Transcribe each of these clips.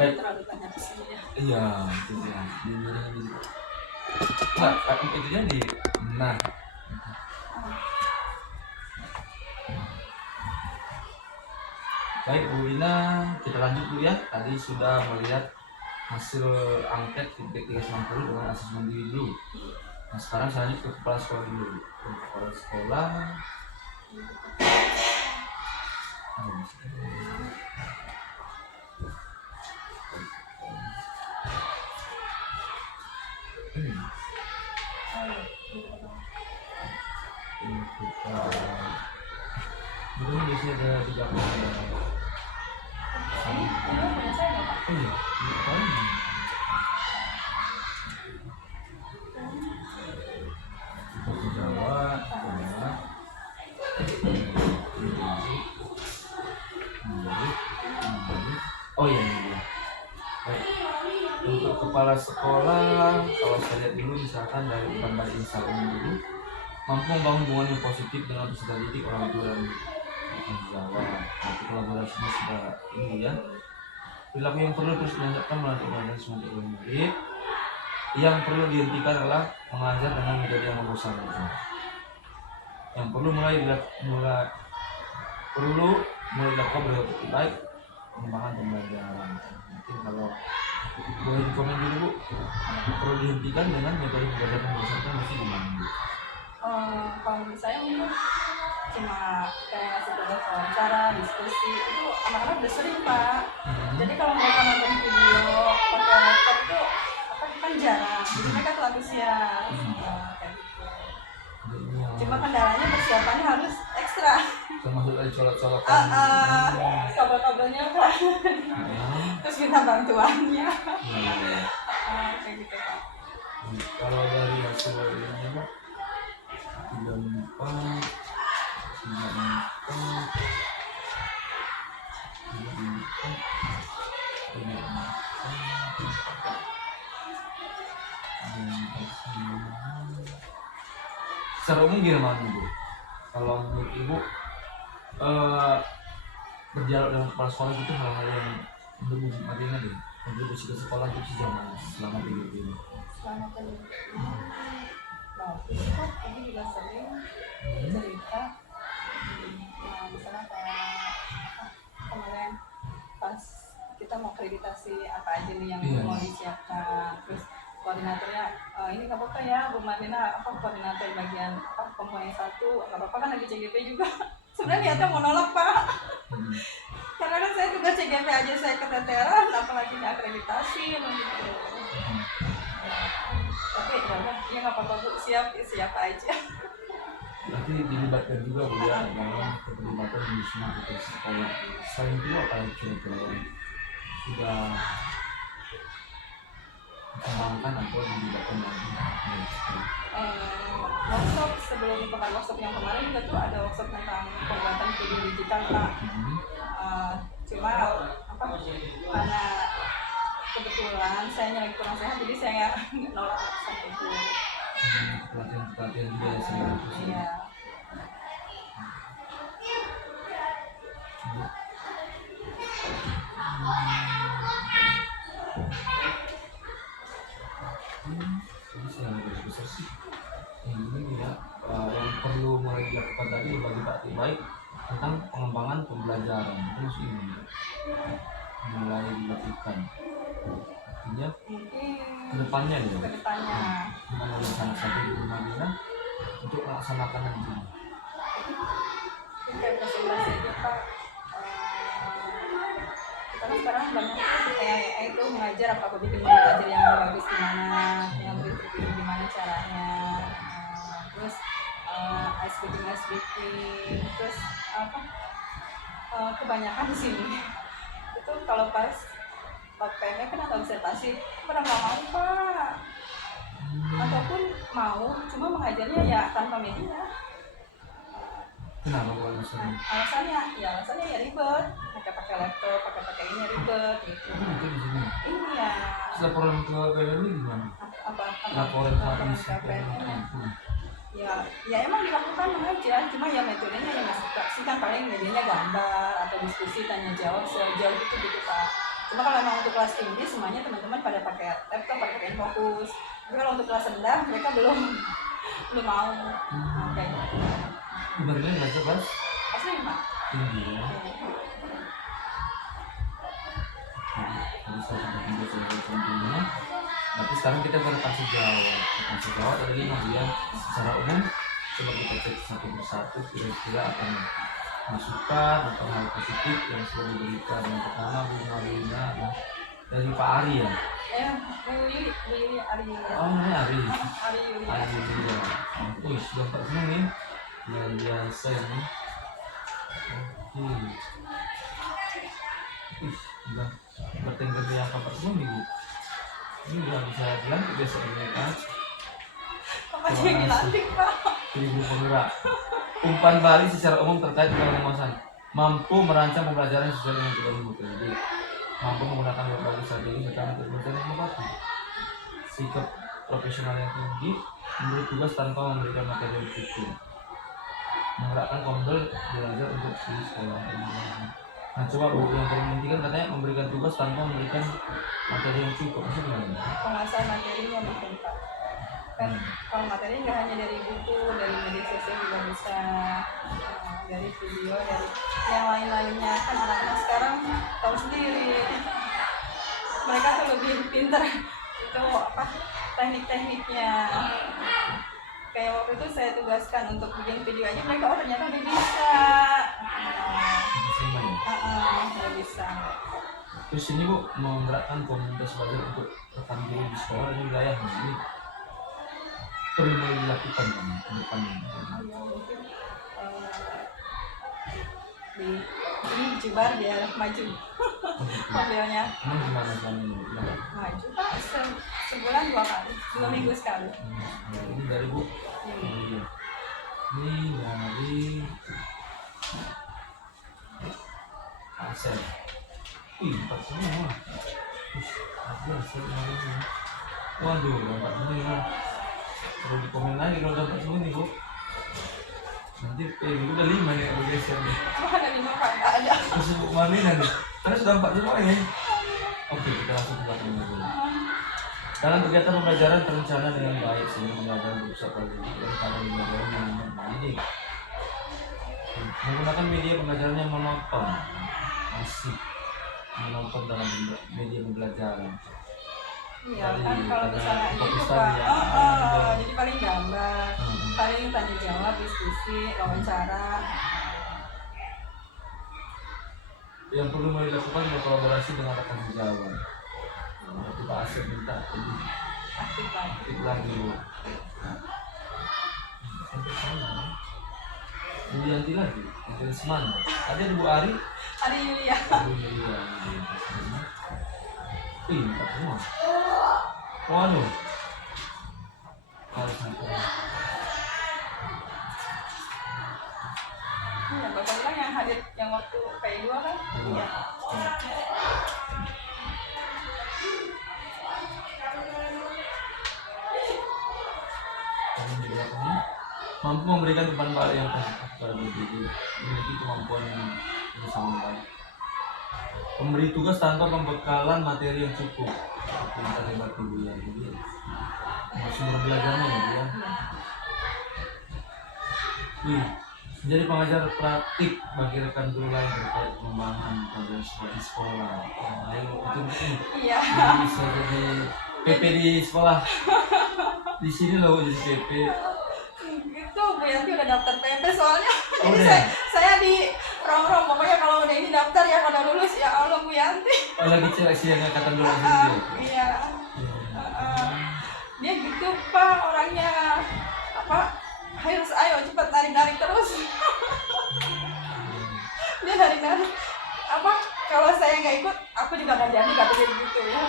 Baik. terlalu banyak di sini ya. Iya, itu dia. Nah, itunya di nah. Baik Bu Ina, kita lanjut dulu ya. Tadi sudah melihat hasil angket feedback 360 dengan asesmen diri dulu. Nah sekarang saya lanjut ke kepala sekolah dulu. Kepala sekolah. Ini biasanya ada di belakang ada. Oh iya, Jawa, oh iya. Baik. Untuk kepala sekolah, kalau saya lihat dulu misalkan dari gambar Instagram dulu, mampu membangun hubungan yang positif dengan peserta didik, orang tua dan Jawa. Nanti kolaborasinya sudah ini ya. Perilaku yang perlu terus dilanjutkan melalui pembelajaran semangat murid. Yang perlu dihentikan adalah mengajar dengan metode yang membosankan. Yang perlu mulai dilakukan berarti baik pengembangan pembelajaran. Mungkin kalau boleh dikomen dulu Bu, perlu dihentikan dengan metode pembelajaran membosankan mesti gimana? Kalau menurut saya mungkin cuma kayak ngasih tugas wawancara, diskusi itu anak-anak udah sering Pak. Jadi kalau mereka nonton video pakai laptop itu kan jarang. Jadi mereka terlalu siap kayak gitu. Cuma kendalanya persiapannya harus ekstra. Termasuk dari colok-colokan. Kabel-kabelnya kan. Terus minta bantuannya. Kayak gitu Pak. Kalau dari hasil ini Pak, 34 secara umum gimana Bu? Kalau menurut Ibu berdialog dengan kepala sekolah itu hal-hal yang menurut Marina deh, kontribusi ke sekolah itu sejauh selama ini? Selama bagus kok, ini juga sering cerita. Misalnya kayak kemarin pas kita mau akreditasi apa aja nih yang mau disiapkan, terus koordinatornya ini nggak apa-apa ya Bu Marina, koordinator bagian komponen 1 nggak apa-apa kan lagi CGP juga. Sebenarnya niatnya mau nolak Pak, karena kan saya tugas CGP aja saya keteteran, apalagi akreditasi gitu. Tapi ya nggak apa-apa Bu, siap aja. Berarti dilibatkan juga Bu ya dalam keterlibatan di semua sekolah. Selain itu apa yang sudah dikembangkan atau dilibatkan lagi? Workshop sebelum workshop yang kemarin juga tuh ada workshop tentang pembuatan video digital Pak. Cuma karena kebetulan saya lagi kurang sehat jadi saya nggak nolak sama itu. Pelatihan juga saya iya. Jadi saya besar sih ini ya yang perlu mulai dilakukan tadi bagi Pak Baik tentang pengembangan pembelajaran terus ini mulai dilakukan artinya kedepannya ya dengan rencana satu di rumah Dina untuk melaksanakan nanti kayak presentasi itu Pak. Karena sekarang banyak kayak itu mengajar apa bikin belajar yang bagus gimana, yang berpikir gimana caranya, terus ice breaking, terus kebanyakan di sini itu kalau pas PME kan atau observasi pernah nggak mau Pak, ataupun mau cuma mengajarnya ya tanpa media. Kenapa alasannya? Alasannya ya ribet, pakai laptop, pakai ini ribet gitu. Itu di sini. Iya. Laporan ke PMI gimana? Laporan ke PMI. Ya emang dilakukan mengajar, cuma ya metodenya yang masih sih kan paling medianya gambar atau diskusi tanya jawab sejauh itu gitu Pak. Cuma kalau memang untuk kelas tinggi semuanya teman-teman pada pakai laptop, pada pakai fokus. Tapi kalau untuk kelas rendah mereka belum belum mau. Oke. Benernya belajar kelas Asli Mak. tinggi ya. Jadi saya sudah tiga tingginya. Tapi sekarang kita berpasih Jawa. Pasir Jawa tadi kemudian secara umum coba kita cek satu persatu kira-kira akan masukan atau hal positif yang sudah diberikan. Yang pertama Bu Marina dari Pak Ari ya. Bu Lili Ari. Oh namanya Ari. Ari Yuli. Ari juga. Oh sudah 4 semua nih. Luar biasa ini. Oke. Udah bertengger di angka 4 semua nih Bu. Ini udah bisa bilang kebiasaannya kan. Apa sih yang dilantik Pak? 1000 penggerak. Umpan Bali secara umum terkait dengan pengawasan mampu merancang pembelajaran sesuai dengan kebutuhan murid, mampu menggunakan berbagai strategi serta metode belajar yang inovatif, sikap profesional yang tinggi, memberi tugas tanpa memberikan materi yang cukup, menggerakkan komdel belajar untuk di sekolah. Nah coba Bu, yang paling penting kan katanya memberikan tugas tanpa memberikan materi yang cukup, maksudnya gimana? Penguasaan materinya mungkin Pak. Kan kalau materi nggak hanya dari buku, dari media sosial juga bisa, dari video, dari yang lain-lainnya. Kan anak-anak sekarang tahu sendiri, mereka tuh lebih pintar itu apa teknik-tekniknya. Kayak waktu itu saya tugaskan untuk bikin video aja, mereka oh ternyata udah bisa. Sama ya? Udah bisa. Terus ini Bu menggerakkan komunitas belajar untuk rekan guru di sekolah dan wilayah ini perlu dilakukan kan ke depannya. Ya, mungkin di Jebar biar maju mobilnya. Emang gimana selama ini? Maju Pak, sebulan 2 kali, 2 minggu sekali. Nah, ini dari Bu. Iya. Ini dari Asep. Wih, 4 semua. Ada Asep ini. Waduh, 4 semua ya. Perlu dikomen lagi kalau dapat semua nih Bu. Nanti udah 5 nih kalau geser nih. Cuma ada 5 Pak, nggak ada. Terus Bu Marlina nih. Karena sudah 4 semua ya. Oke, kita langsung ke belakang dulu. Dalam kegiatan pembelajaran terencana dengan baik sehingga pembelajaran berusaha dan pada pembelajaran yang mendidik. Menggunakan media pembelajaran yang monoton, masih menonton dalam media pembelajaran. Iya kan kalau misalnya fokus itu tadi Pak, ya. jadi paling gambar, paling tanya jawab, diskusi, wawancara. Yang perlu dilakukan berkolaborasi dengan rekan sejawat. Waktu Pak Asep minta lebih aktif lagi Bu. Bu Yanti lagi, Yanti Lesman. Ada Bu Ari. Ari Yulia. Bu Yulia. Ih, 4 semua. Waduh. Kalau sampai Iya, Bapak bilang yang hadir yang waktu P2 kan? Iya. mampu memberikan umpan balik yang positif pada berpikir, memiliki kemampuan yang sama baik, memberi tugas tanpa pembekalan materi yang cukup. Pintar hebat Bu ya, jadi sumber belajarnya ya Bu ya. Menjadi pengajar praktik bagi rekan guru lain terkait pengembangan pembelajaran di sekolah. Ayo itu Iya. bisa jadi PP di sekolah. Di sini loh jadi PP. Itu Bu Yanti udah daftar PP soalnya. Oh, Jadi ya? saya di rongrong pokoknya kalau udah ini daftar ya kalau lulus ya Allah Bu Yanti. Oh lagi seleksi yang angkatan dulu sendiri. Iya. Dia gitu Pak orangnya apa? Ayo cepat narik terus. Dia narik apa? Kalau saya nggak ikut, aku juga nggak jadi katanya gitu ya.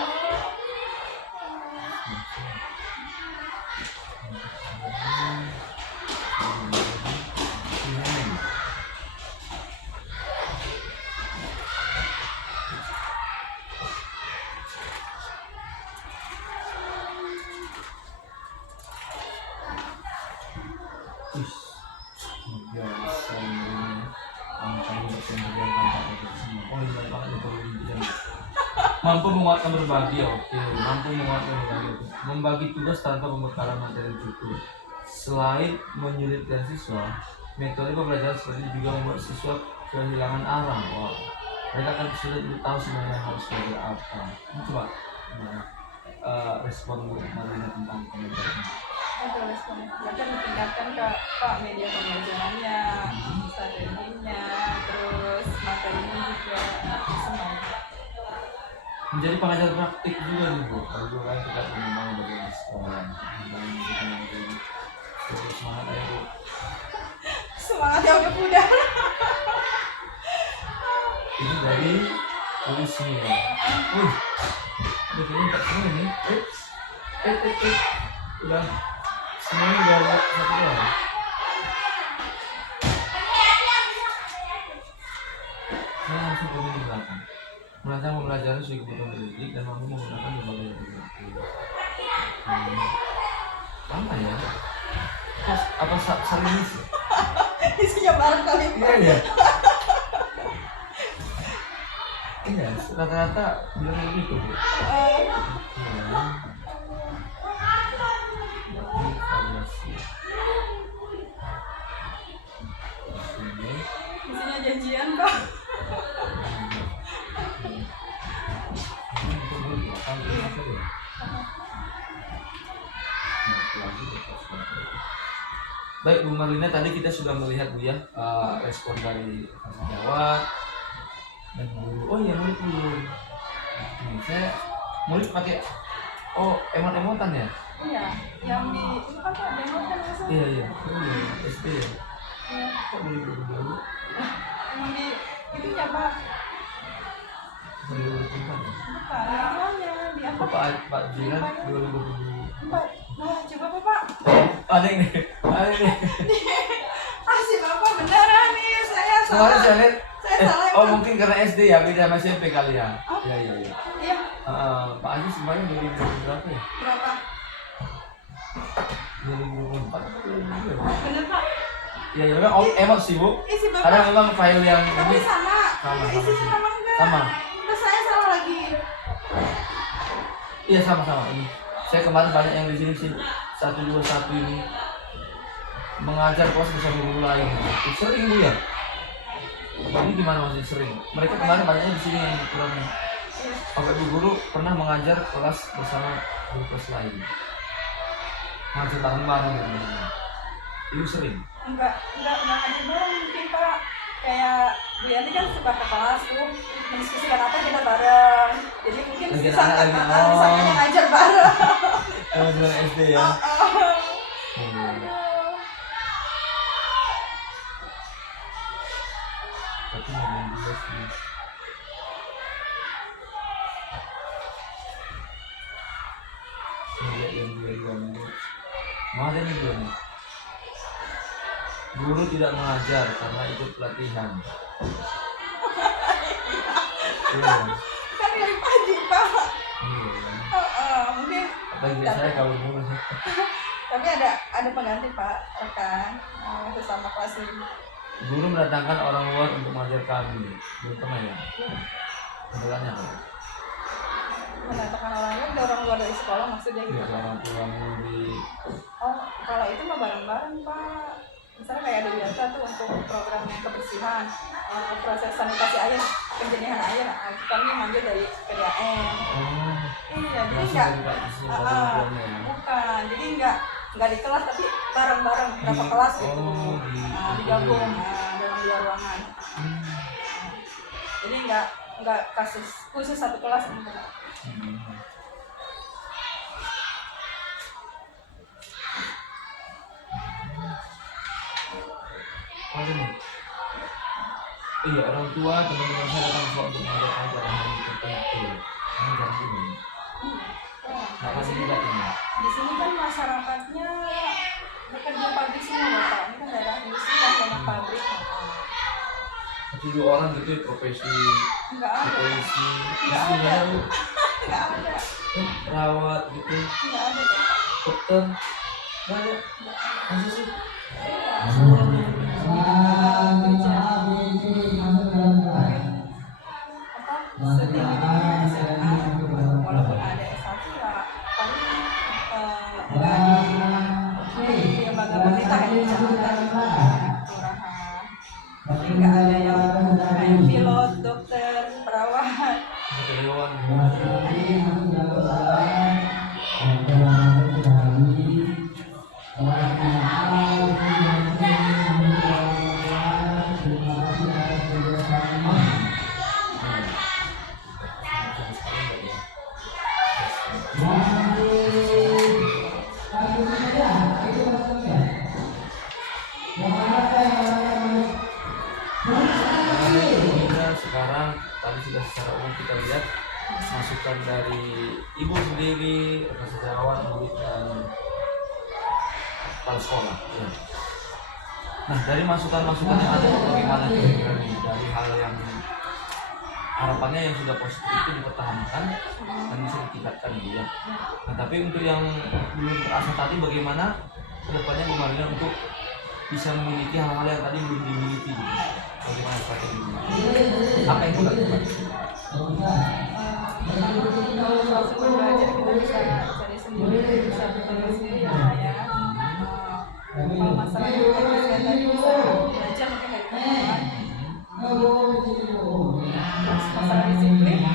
Biasa ini angkanya bersentuhan tanpa semua. Oh ini banyak banget ya kalau ini Mampu menguatkan berbagi, oke. Mampu menguatkan berbagi, oke. Membagi tugas tanpa pembekalan materi cukup. Selain menyulitkan siswa, metode pembelajaran seperti ini juga membuat siswa kehilangan arah. Wow. Mereka akan sulit untuk tahu sebenarnya harus belajar apa. Ini coba gimana, respon Marina tentang komentar ini. Betul, respon. Bahkan ditingkatkan ke Pak media pembelajarannya, strateginya, terus materinya juga semuanya. Menjadi pengajar praktik juga nih Bu. Kalau dulu kan kita memang belajar di sekolah, memang kita menjadi semangat ya Bu. Semangatnya udah pudar. Ini dari tulisnya. Udah kayaknya nggak semua ini. Udah semuanya udah lihat satu doang. Saya langsung komen di belakang. Merancang pembelajaran sesuai kebutuhan pendidik dan mampu menggunakan berbagai metode. Sama ya? Apa saling isi? Isinya bareng kali Pak. Iya. Iya, rata-rata bilang begitu Bu. Iya. Evaluasi. Ini. Isinya janjian Pak. Baik Bu Marlina, tadi kita sudah melihat Bu ya, respon dari sejawat dan guru. Oh iya, murid dulu. Saya murid pakai emot-emotan ya? Iya, yang di itu kan Pak demo kan langsung. Iya. Oh iya, SD ya. Iya. Kok murid dulu? Emang di itu ya Pak. Murid ya? Bukan, namanya di apa? Oh, Pak Jiran 2020. Pak, nah coba Pak. Ada ini. Si Bapak beneran nih, saya Kemarin salah. saya lihat. Saya salah. Oh mungkin karena SD ya, beda sama SMP kali ya. Oh. Iya. Iya, Pak Aziz kemarin 2000 berapa ya? berapa? 2024 atau 2022? Bener Pak. Iya, memang emot sih Bu. Isi Bapak. Karena memang file yang Tapi ini sama. Sama. Isinya sama enggak? Sama. Terus saya salah lagi. Iya sama-sama ini. Saya kemarin banyak yang di sini sih 121 ini mengajar kelas bersama guru lain. Sering Bu ya? Ini gimana maksudnya sering? Mereka kemarin banyaknya di sini yang kurang. Iya. Bapak Ibu guru pernah mengajar kelas bersama guru kelas lain. Mengajar bareng-bareng gitu. Itu sering. Enggak ngajar bareng mungkin Pak. Kayak Bu Yanti kan suka ke kelas tuh mendiskusikan apa kita bareng. Jadi mungkin Lagi disangka anak lagi, disangkanya ngajar bareng. Teman-teman SD ya. Tapi ngomong dulu sih. Ini lihat yang 22 menit. Mau ada nih belum? Guru tidak mengajar karena ikut pelatihan. Iya. Kan dari pagi Pak. Iya. Mungkin Apalagi saya kalau dulu sih. tapi ada pengganti Pak rekan sesama kelas ini. Guru mendatangkan orang luar untuk mengajar kami. Belum pernah ya? Benerannya apa? Mendatangkan orang luar, ada orang luar dari sekolah maksudnya gitu. Iya, orang tua murid. Oh, kalau itu mah bareng-bareng Pak. Misalnya kayak ada biasa tuh untuk program yang kebersihan, proses sanitasi air, penjernihan air, kami manggil dari PDAM. Oh. Iya, jadi Langsung enggak dari Pak Isi program-programnya ya? bukan, jadi enggak di kelas tapi bareng-bareng berapa kelas gitu. Oh, digabung dalam 2 ruangan. Jadi enggak kasus khusus satu kelas enggak. Apa nih? Iya, orang tua teman-teman saya datang ke untuk mengajarkan cara menghidup tertentu. Ini jarang ini. Nggak pasti tidak ini. Di sini kan masyarakatnya bekerja pabrik semua Bapak. Ini kan daerah industri kan banyak pabrik. Satu 2 orang gitu ya, profesi Enggak ada. polisi, Nggak istri ada. Bu, Enggak ada. perawat gitu, Enggak ada. Bapak. dokter, nggak ada. Masa sih? Apa? Setinggi SMA sekarang tadi sudah secara umum kita lihat masukan dari ibu sendiri, rekan sejawat, murid dan kepala sekolah. Ya. Nah dari masukan-masukan yang ada bagaimana kira-kira nih dari hal yang harapannya yang sudah positif itu dipertahankan dan bisa ditingkatkan gitu ya. Nah tapi untuk yang belum terasa tadi bagaimana kedepannya Bu Marlina untuk bisa memiliki hal-hal yang tadi belum dimiliki gitu. Bagaimana strateginya? Apa yang kita lakukan? Kalau soal sumber belajar kita bisa cari sendiri, bisa berkembang sendiri ya Pak ya. Kalau masalah yang tadi bisa belajar mungkin dari teman-teman. Terus masalah disiplin,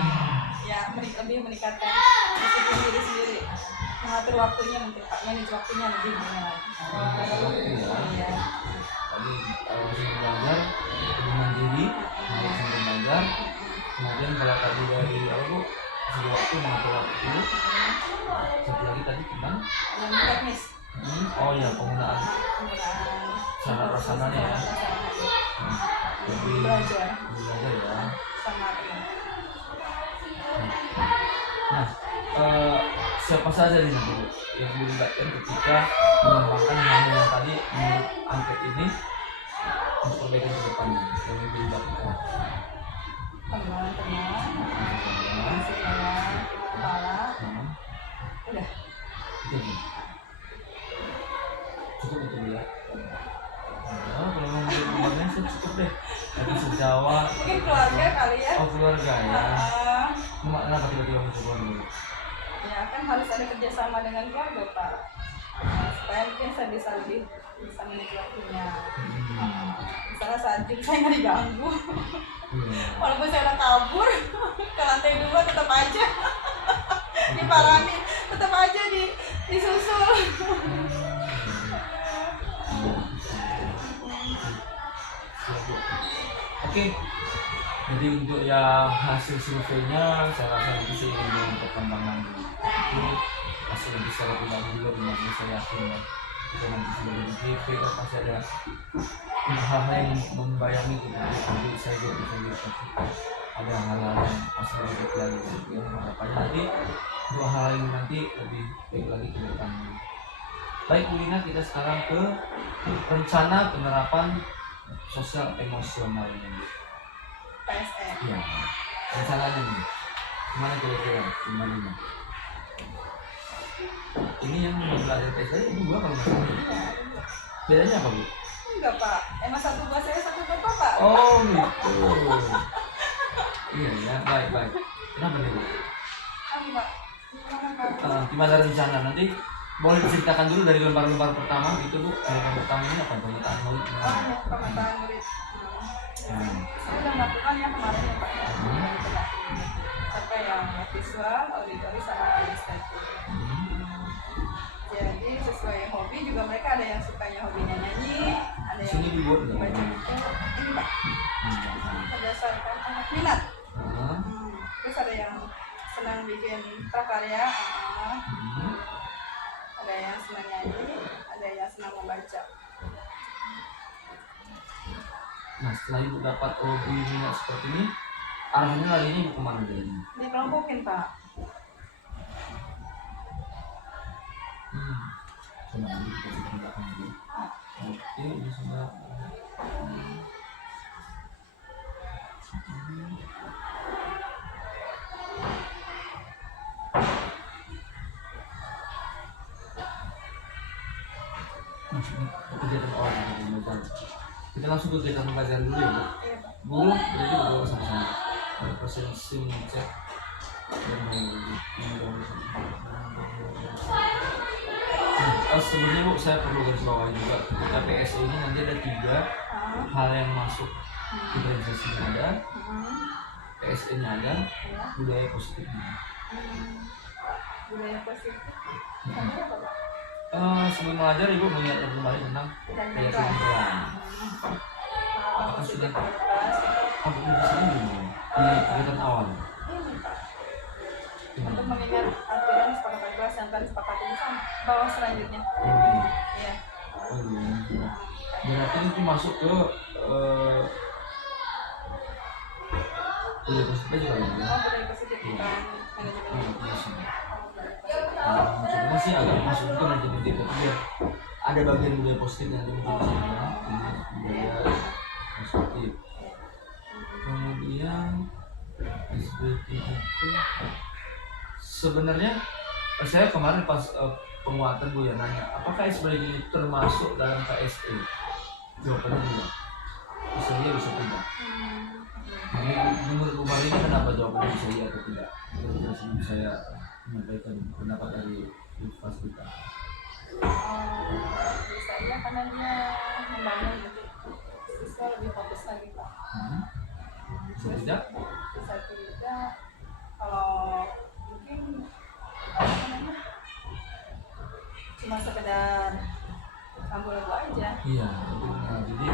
ya lebih meningkatkan disiplin diri sendiri, mengatur waktunya mungkin Pak, manage waktunya lebih benar. Iya. Tadi sumber belajar, hubungan diri, sumber belajar. Kemudian kalau tadi dari apa Bu? Segi waktu mengatur waktu. Satu lagi tadi tentang Yang teknis. oh ya penggunaan cara prasarana ya. Lebih Belajar ya. sama ini. Nah, siapa saja nih Bu yang dilibatkan ketika mengembangkan hal yang tadi menurut angket ini untuk perbaikan ke depannya yang dilibatkan? Teman-teman, sekolah, kepala, udah. Itu Bu. Cukup itu Bu ya. Nah, kalau ngomongin kemarin sih cukup deh. Nanti sejawat. Mungkin keluarga kali ya. Oh keluarga ya. Kenapa tiba-tiba muncul keluarga? Ya kan harus ada kerjasama dengan keluarga Pak. Supaya mungkin saya bisa lebih bisa manage waktunya. Misalnya saat gym saya nggak diganggu. Walaupun saya udah kabur ke lantai 2 tetap aja diparanin, tetap aja disusul. Oke, jadi untuk yang hasil surveinya saya rasa nanti seiring dengan perkembangan itu hasil yang bisa tidak juga benar saya yakin ya kita nanti sudah jadi GP kan pasti ada hal-hal yang membayangi gitu jadi saya juga bisa lihat ada hal-hal yang pasti lebih lagi gitu ya harapannya nanti dua hal ini nanti lebih baik lagi ke depannya. Baik Bu Lina, kita sekarang ke rencana penerapan sosial emosional ini. PSN. Iya. Rencananya nih, gimana kira-kira gimana? Ini yang belajar PSN dua kalau nggak salah. Bedanya apa Bu? Enggak Pak, emang satu buat saya satu buat Bapak. Oh gitu. Iya ya, baik. Kenapa nih Bu? Pak. Gimana rencana nanti? Boleh diceritakan dulu dari lembar-lembar pertama gitu Bu. Lembar pertama ini apa? Pemetaan murid. Pemetaan murid. Saya udah melakukan ya kemarin ya Pak ya. Sampai yang visual, auditori sama administratif. Jadi sesuai hobi juga mereka ada yang sukanya hobinya nyanyi, ada yang baca buku. Ini Pak. Berdasarkan minat. Terus ada yang senang bikin prakarya. Ada yang senang nyanyi, ada yang senang membaca. Nah setelah Ibu dapat hobi minat seperti ini, arahnya larinya Ibu kemana jadinya? Dikelompokin Pak. Coba nanti kita ceritakan dulu. Oke, ini sudah. Kegiatan awal kita langsung ke kegiatan pembelajaran dulu ya Bu. Guru berarti berdua sama-sama proses sim cek dan sebelumnya Bu saya perlu garis bawahi juga ketika PSE ini nanti ada 3 hal yang masuk organisasi ada PSE nya ada budaya positifnya. Budaya positif sebelum belajar Ibu mengingatkan kembali tentang keyakinan. Apakah sudah di sini di kegiatan awal? Untuk mengingat aturan sepakatan kelas yang akan disepakati bersama bawah selanjutnya. Iya. Berarti itu masuk ke Budaya positif aja kali ya. Oh, budaya positif bukan manajemen. Sebenarnya sih agak masuk ke manajemen tapi dia ada bagian budaya positif yang dimention di sini ya. Budaya positif. Kemudian SBT itu sebenarnya saya kemarin pas penguatan gue ya nanya apakah SBT ini termasuk dalam KSE, jawabannya tidak. Bisa iya bisa tidak. Jadi menurut Umar ini kenapa jawabannya bisa iya atau tidak? Terus saya menyampaikan pendapat dari universitas kita. Bisa iya karena dia membangun gitu siswa lebih fokus lagi Pak. Bisa tidak? Bisa tidak kalau mungkin apa namanya cuma sekedar lagu-lagu aja. Iya, nah, jadi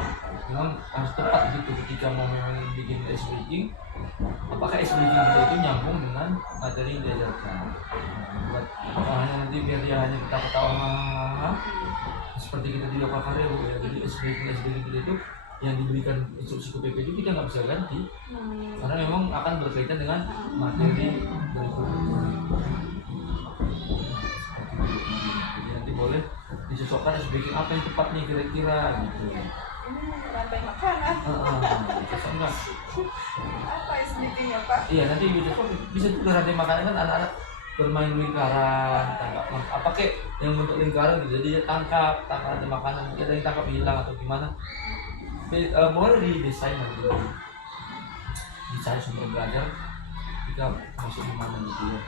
memang harus tepat gitu ketika mau memang bikin ice breaking. Apakah ice breaking kita itu nyambung dengan materi yang diajarkan? Buat hanya nanti biar dia hanya ketawa-ketawa seperti kita di lokal karya Bu ya. Jadi ice breaking kita itu yang diberikan instruksi ke PP itu kita nggak bisa ganti karena memang akan berkaitan dengan materi berikutnya. Jadi nanti boleh dicocokkan SBK apa yang tepatnya kira-kira gitu. Rantai makanan. Cocok nggak? Apa SBK-nya Pak? Iya nanti bisa juga rantai makanan kan anak-anak bermain lingkaran, tangkap apa kek yang bentuk lingkaran gitu. Jadi dia tangkap rantai makanan, ada yang tangkap hilang atau gimana. Boleh didesain nanti, dicari sumber belajar kita masuk di mana gitu ya.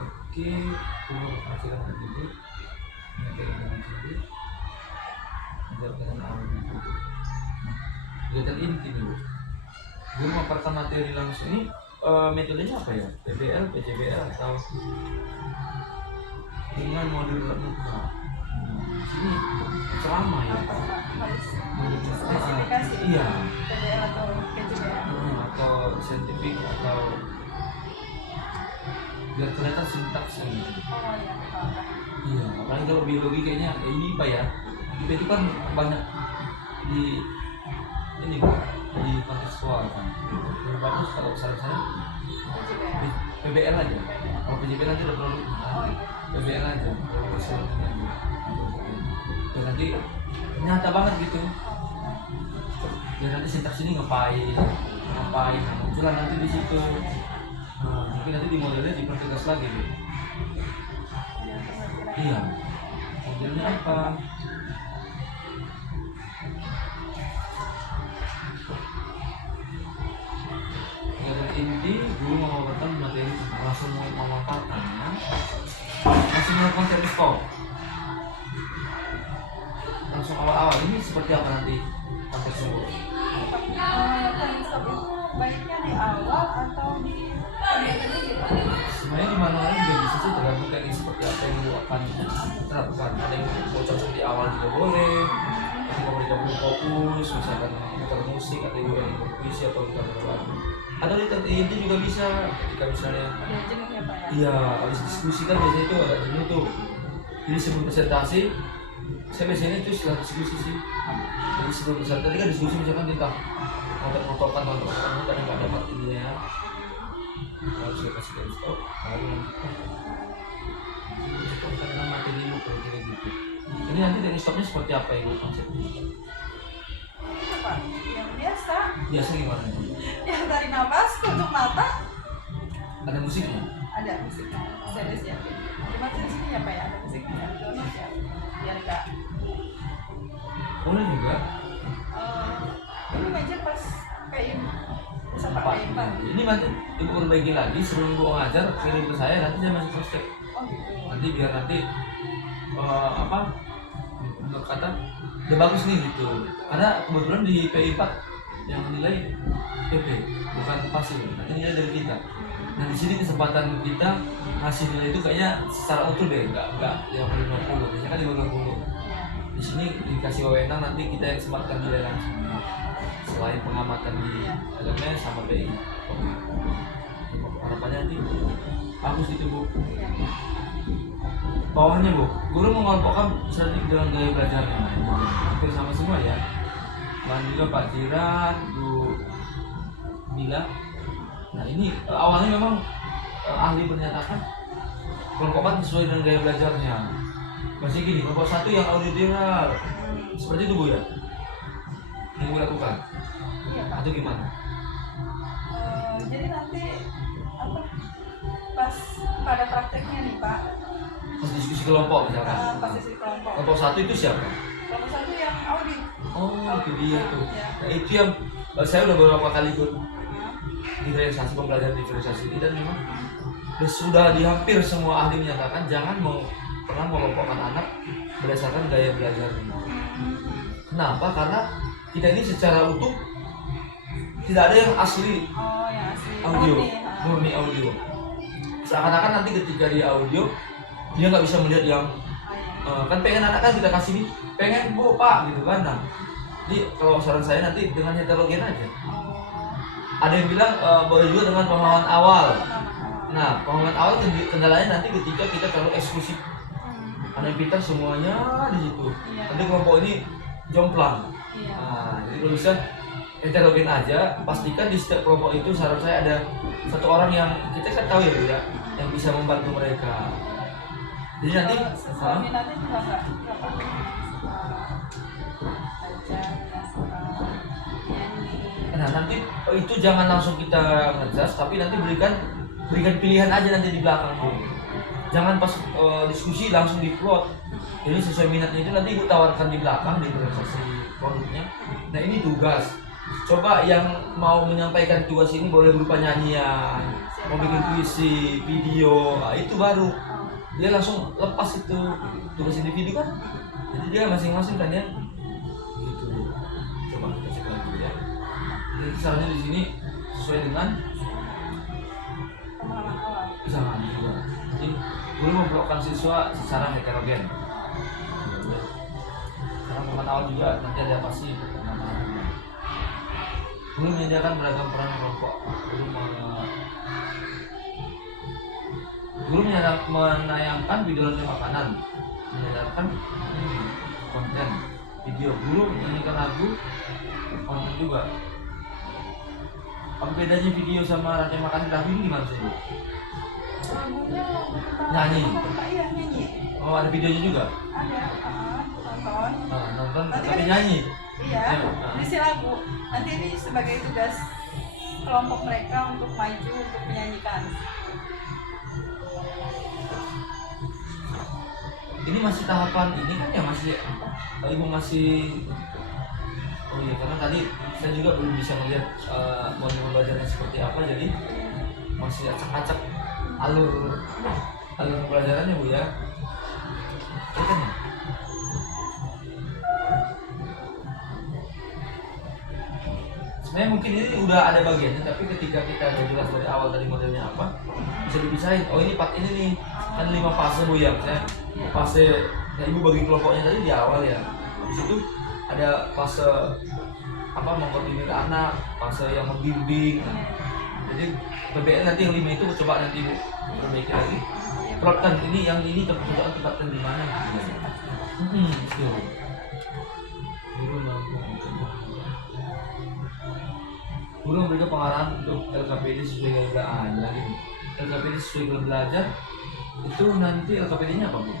Oke, umur penghasilan gitu, dengan sendiri, dengan awal gitu. Kegiatan inti nih Bu, guru memaparkan materi langsung ini metodenya apa ya? PBL, PCBL atau dengan modul tatap muka? Sini ceramah ya. Spesifikasi. Iya. PBL atau PCBL. Atau saintifik atau biar kelihatan sintaksnya gitu. Oh iya. Iya, apalagi kalau biologi kayaknya ya ini Pak ya. IPA itu kan banyak di ini di kontekstual kan. Lebih bagus kalau saran saya PBL aja. Kalau PJBL nanti udah perlu PBL aja. Dan nanti nyata banget gitu. Dan nanti sintaks ini ngapain, nah munculan nanti di situ. Nah, mungkin nanti di modelnya dipertegas lagi gitu. Iya, modelnya apa? Kegiatan inti guru memaparkan materi langsung memaparkannya, masih melakukan teknik stop. Langsung awal-awal ini seperti apa nanti konteksnya Bu? Teknik stop itu baiknya di awal atau di akhirnya gitu? Sebenarnya di mana juga bisa sih tergantung teknik seperti apa yang lu akan terapkan. Ada yang mau cocok di awal juga boleh. Ketika mereka belum fokus, misalkan muter musik atau juga yang berpuisi atau kita berlagu. Atau di teknik inti juga bisa. Ketika misalnya Ada jenuh ya Pak ya? iya habis diskusi kan biasanya itu agak jenuh tuh. Jadi sebelum presentasi, saya biasanya itu setelah diskusi sih. Jadi sebelum presentasi tadi kan diskusi misalkan tentang motor-motorkan kadang nggak dapat ininya. Harus saya kasih dari stop baru lanjutkan dengan materi lu kira-kira gitu. Ini nanti dari stopnya seperti apa Ibu konsepnya? Apa? Yang biasa. Biasa gimana nih? Yang dari nafas, tutup mata. Ada musiknya? Ada musiknya. Saya siapin. Cuma di sini ya Pak ya ada musiknya. Download ya. Biar enggak. Boleh juga. Ini meja pas kayak bisa Pak, pakai Pak. ini nanti Ibu perbaiki lagi sebelum Ibu ngajar kirim ke saya nanti saya masuk cross check. Oh gitu. Nanti biar nanti apa untuk kata udah bagus nih gitu. Karena kebetulan di PI 4 yang nilai PP bukan pasif, nanti nilai dari kita. Nah di sini kesempatan kita ngasih nilai itu kayaknya secara utuh deh, nggak 50-50, biasanya kan 50-50. Di sini dikasih wewenang nanti kita yang kesempatan nilai langsung. Selain pengamatan di LMS sama PI, harapannya nanti bagus gitu Bu. Bawahnya Bu, guru mengelompokkan strategi dengan gaya belajarnya. Hampir sama semua ya. Dan juga Pak Jiran, Bu Bila, Nah ini awalnya memang ahli menyatakan kelompokan sesuai dengan gaya belajarnya. Masih gini, kelompok satu yang audisional seperti itu Bu ya, yang Bu lakukan Iya Pak. atau gimana? Jadi nanti apa pas pada prakteknya nih Pak, Pas diskusi kelompok misalkan. pas isi kelompok. Kelompok satu itu siapa? Kelompok satu yang audit. Oh itu dia tuh. Ya. Nah, itu yang saya udah beberapa kali ikut diferensiasi, pembelajaran diferensiasi ini, dan memang sudah di hampir semua ahli menyatakan jangan pernah mengelompokkan anak berdasarkan gaya belajarnya. Kenapa? Karena kita ini secara utuh tidak ada yang asli Oh yang asli. audio, Murni. murni audio. Seakan-akan nanti ketika dia audio dia nggak bisa melihat yang kan pengen anak kan kita kasih nih pengen Bu Pak gitu kan. Nah jadi kalau saran saya nanti dengan heterogen aja. Ada yang bilang boleh juga dengan pemahaman awal. Nah pemahaman awal kendalanya nanti ketika kita terlalu eksklusif, anak pintar semuanya di situ. Iya. Nanti kelompok ini jomplang. Iya. Nah, jadi kalau bisa heterogen aja, pastikan di setiap kelompok itu saran saya ada satu orang yang kita kan tahu ya Bu ya, yang bisa membantu mereka. Jadi nanti Kalau minatnya juga nggak pakai belajar, nggak suka nyanyi. nah nanti itu jangan langsung kita ngejudge, tapi nanti berikan pilihan aja nanti di belakang Bu. Jangan pas diskusi langsung diplot. Jadi sesuai minatnya itu nanti Ibu tawarkan di belakang di presentasi produknya. Nah ini tugas. Coba yang mau menyampaikan tugas ini boleh berupa nyanyian, mau bikin puisi, video, nah, itu baru dia langsung lepas itu tugas individu kan. Jadi dia masing-masing kan ya. Gitu. Coba kita cek lagi ya. Jadi sarannya di sini sesuai dengan Pemahaman awal. jangan juga. Jadi belum memperlakukan siswa secara heterogen. Karena pemahaman awal juga nanti ada pasti pemahaman. Belum menyediakan beragam peran kelompok. Belum menayangkan video dan makanan, menyadarkan konten video. Guru menyanyikan lagu, konten juga. Apa bedanya video sama rantai makan lagu ini gimana sih Bu? Lagunya Nyanyi. Iya nyanyi. Oh ada videonya juga? Ada. Nonton. Nah, nonton Nanti tapi kan- nyanyi. Iya. Ya, Isi lagu. Nanti ini sebagai tugas kelompok mereka untuk maju untuk menyanyikan. Ini masih tahapan ini kan ya masih Ibu masih oh iya karena tadi saya juga belum bisa melihat model belajarnya seperti apa, jadi masih acak-acak alur pembelajarannya Bu ya. Itu kan ya? Sebenarnya mungkin ini udah ada bagiannya, tapi ketika kita udah jelas dari awal tadi modelnya apa, bisa dipisahin. Oh ini part ini nih, kan 5 fase Bu ya. Misalnya fase yang Ibu bagi kelompoknya tadi di awal ya. Di situ ada fase apa mengkoordinir anak, fase yang membimbing. Jadi PBL nanti yang 5 itu coba nanti Ibu perbaiki lagi. Plotkan ini yang ini tempatkan di mana. Betul. Guru memberikan pengarahan untuk LKPD sesuai gaya belajar. Lagi LKPD sesuai gaya belajar itu nanti LKPD-nya apa Bu?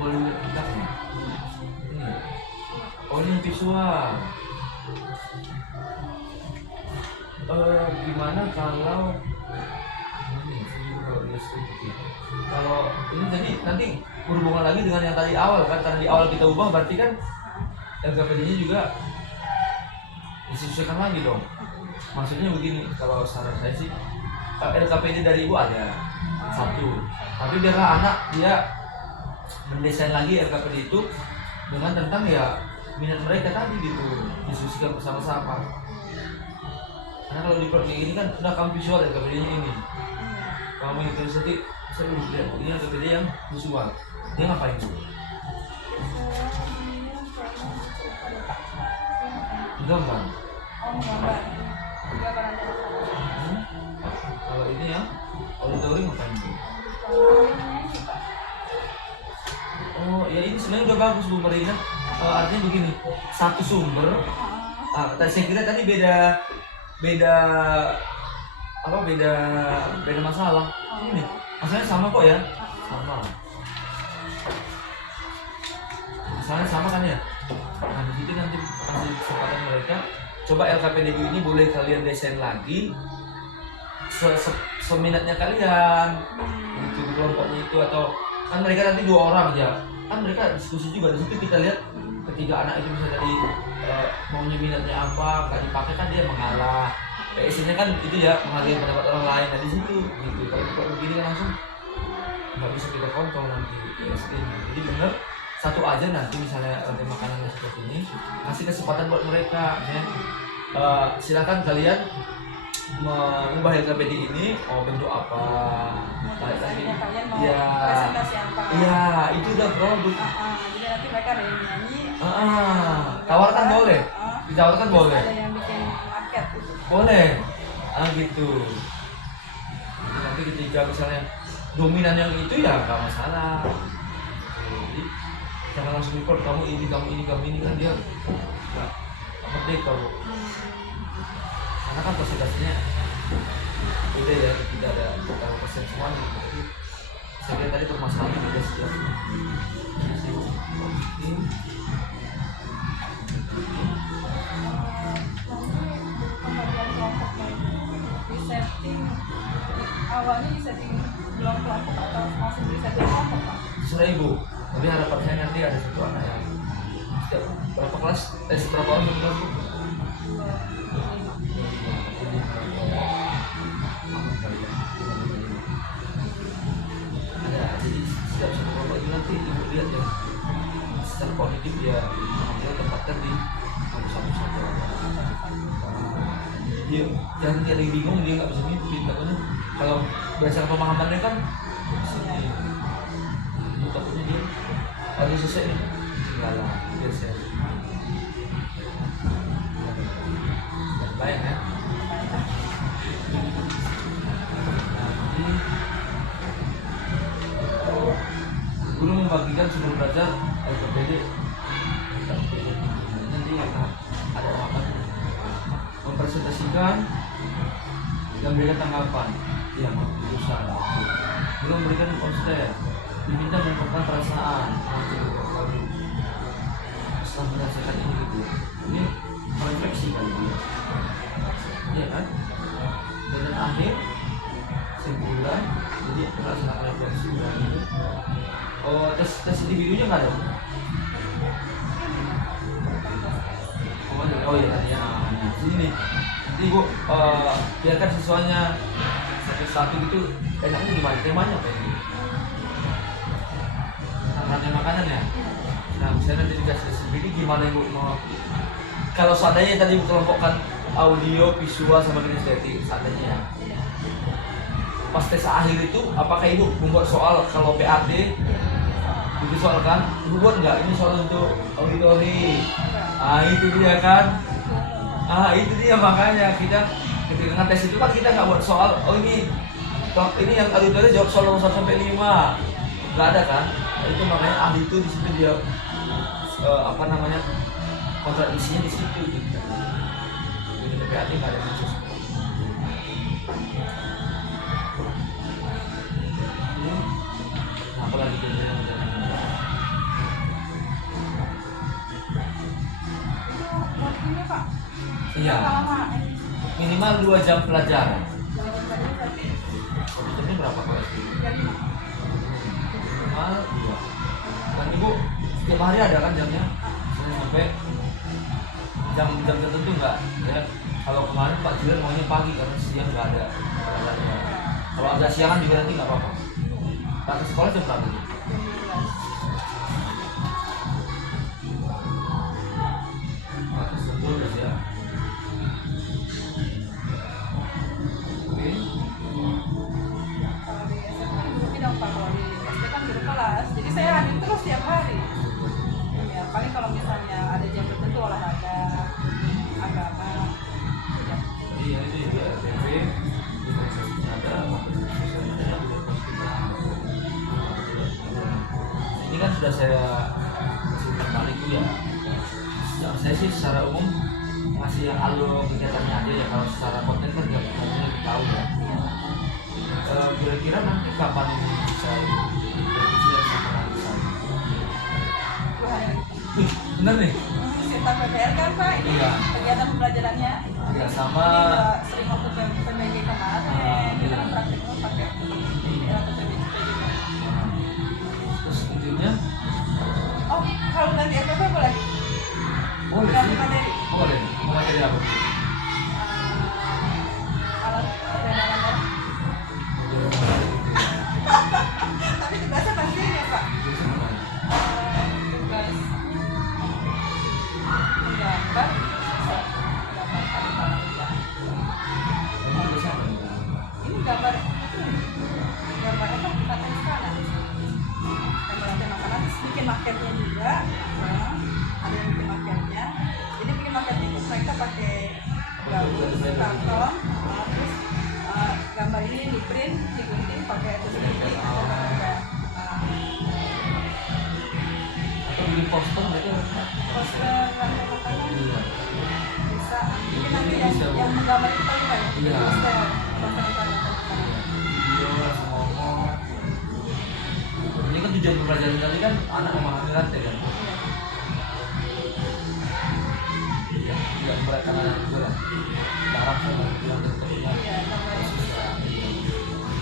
Boleh lihat bentarnya. Ini. Oh ini visual. Gimana kalau ini visual deskripsi. Kalau ini jadi nanti berhubungan lagi dengan yang tadi awal kan, karena di awal kita ubah berarti kan LKPD-nya juga disesuaikan lagi dong. Maksudnya begini, kalau saran saya sih LKPD dari Ibu ada satu, tapi biarlah anak dia mendesain lagi LKPD itu dengan tentang ya minat mereka tadi gitu, diskusikan bersama-sama. Karena kalau di proyek ini kan udah kamu visual LKPD-nya ini, kamu itu sedikit saya belum lihat ini LKPD yang visual, dia ngapain tuh? Gambar. Oh gambar. Gambar aja. Kalau ini ya auditori ngapain tuh? Oh ya ini sebenarnya udah bagus Bu Marina. Artinya begini, satu sumber. Saya kira tadi beda apa beda masalah. Ini masalahnya sama kok ya, sama. Masalahnya sama kan ya. Nah di situ nanti kasih kesempatan mereka. Coba LKPDB ini boleh kalian desain lagi seminatnya kalian itu di kelompoknya itu, atau kan mereka nanti 2 orang aja kan mereka diskusi juga di situ. Kita lihat ketika anak itu bisa tadi maunya minatnya apa nggak dipakai kan dia mengalah. PSC-nya kan itu ya menghargai pendapat orang lain. Nah di situ gitu. Kalau begini kan langsung nggak bisa kita kontrol nanti PSC-nya. Jadi bener satu aja nanti misalnya rantai makanannya seperti ini, kasih kesempatan buat mereka ya. Silakan kalian mengubah LKPD ini bentuk apa lagi ya, presentasi apa iya itu udah produk. jadi nanti mereka ada yang nyanyi tawarkan boleh, ditawarkan boleh, ada yang bikin market gitu. boleh gitu. Nanti ketika misalnya dominan yang itu ya nggak masalah. Jadi jangan langsung report kamu ini kan dia nggak merdeka Bu. Karena kan presentasinya beda ya, tidak ada kalau persen semuanya. Jadi saya kira tadi permasalahannya beda setiap pembagian kelompoknya di setting awalnya di setting belum kelompok atau langsung di setting kelompok Pak? Terserah Ibu, tapi harapan saya nanti ada satu anak yang setiap berapa kelas, berapa orang satu kelas Bu? Ada, jadi setiap satu kelompok itu nanti Ibu lihat ya secara kognitif dia tempatkan di satu-satu. Dia jangan ada yang bingung, dia nggak bisa mimpin takutnya kalau berdasarkan pemahamannya kan takutnya dia harus selesai nih tinggalan geser. Baik ya. Nanti guru membagikan sumber belajar LKPD. Nanti ada rapat mempresentasikan dan memberikan tanggapan yang keputusan. Belum memberikan konsep, diminta mengungkapkan perasaan setelah merasakan ini gitu. Ini merefleksi kan dia, iya kan? Dan akhir simpulan, jadi melaksanakan refleksi dan itu. Oh tes individunya nggak ada? Oh iya tadi ya. Nah, sini nih. Nanti Ibu biarkan siswanya satu-satu gitu. Enaknya gimana? Temanya apa ini? Rantai makanan ya. Nah, misalnya nanti dikasih sendiri gimana Ibu mau? Kalau seandainya tadi Ibu kelompokkan audio, visual sama kinestetik, seandainya ya. Pas tes akhir itu, apakah Ibu membuat soal kalau PAT? Itu soal kan? Ibu buat nggak? Ini soal untuk auditori. Itu dia kan? Itu dia makanya kita ketika ngetes itu kan kita nggak buat soal. Oh ini yang auditori jawab soal nomor 1 sampai 5. Nggak ada kan? Itu makanya ahli itu di situ dia kontradisinya di situ gitu. Jadi PAT nggak ada khusus. Nah, apa lagi tuh? Waktunya Pak? Iya. Minimal 2 jam pelajaran. Satu jamnya berapa kelas? Minimal 2. Dan Ibu setiap hari ada kan jamnya? Sampai jam tertentu enggak? Ya. Kalau kemarin Pak Jilan maunya pagi karena siang nggak ada. Kalau agak siangan juga nanti nggak apa-apa. Pak ke sekolah jam berapa? Jadi saya hadir terus tiap hari. Ya, paling kalau misalnya ada jam tertentu olahraga, agama. Ya. Iya itu ya RTP, ada masih yang alur kegiatannya aja ya, kalau secara konten kan nggak lebih tahu ya. Kira-kira nanti kapan ini bisa direvisi dan dilaksanakan? 2 hari lagi. Ih, bener nih. Serta PPR kan Pak, ini Iya. kegiatan pembelajarannya. Iya, sama. Ini udah sering waktu PMBG kemarin, kita Iya. kan prakteknya pakai alat PMBG juga. Nah, terus intinya Oh, kalau ganti FPP boleh? boleh Ganti sih. materi. Boleh. Materi apa? Alat peredaran darah. Tapi tugasnya pasti ini ya Pak. Tugas menggambar, gambar tanda tangan juga. Ini gambar apa? Tata istana. Gambar lantai makanan, terus bikin marketnya juga. Nah, ada yang bikin marketnya. Jadi bikin marketnya itu mereka pakai gabus, karton, terus gambar ini di print, digunting pakai tusuk gunting atau pakai Atau bikin poster berarti poster lantai makanan. iya. Bisa. Mungkin nanti yang menggambar itu tadi Pak ya? Iya. Poster lantai makanan. Video langsung ngomong. Ini kan tujuan pembelajaran tadi kan anak memahami rantai kan. Ya, tidak memberatkan anak juga lah. Darah kan bilang dari kebetulan. Iya, gambar. Susah.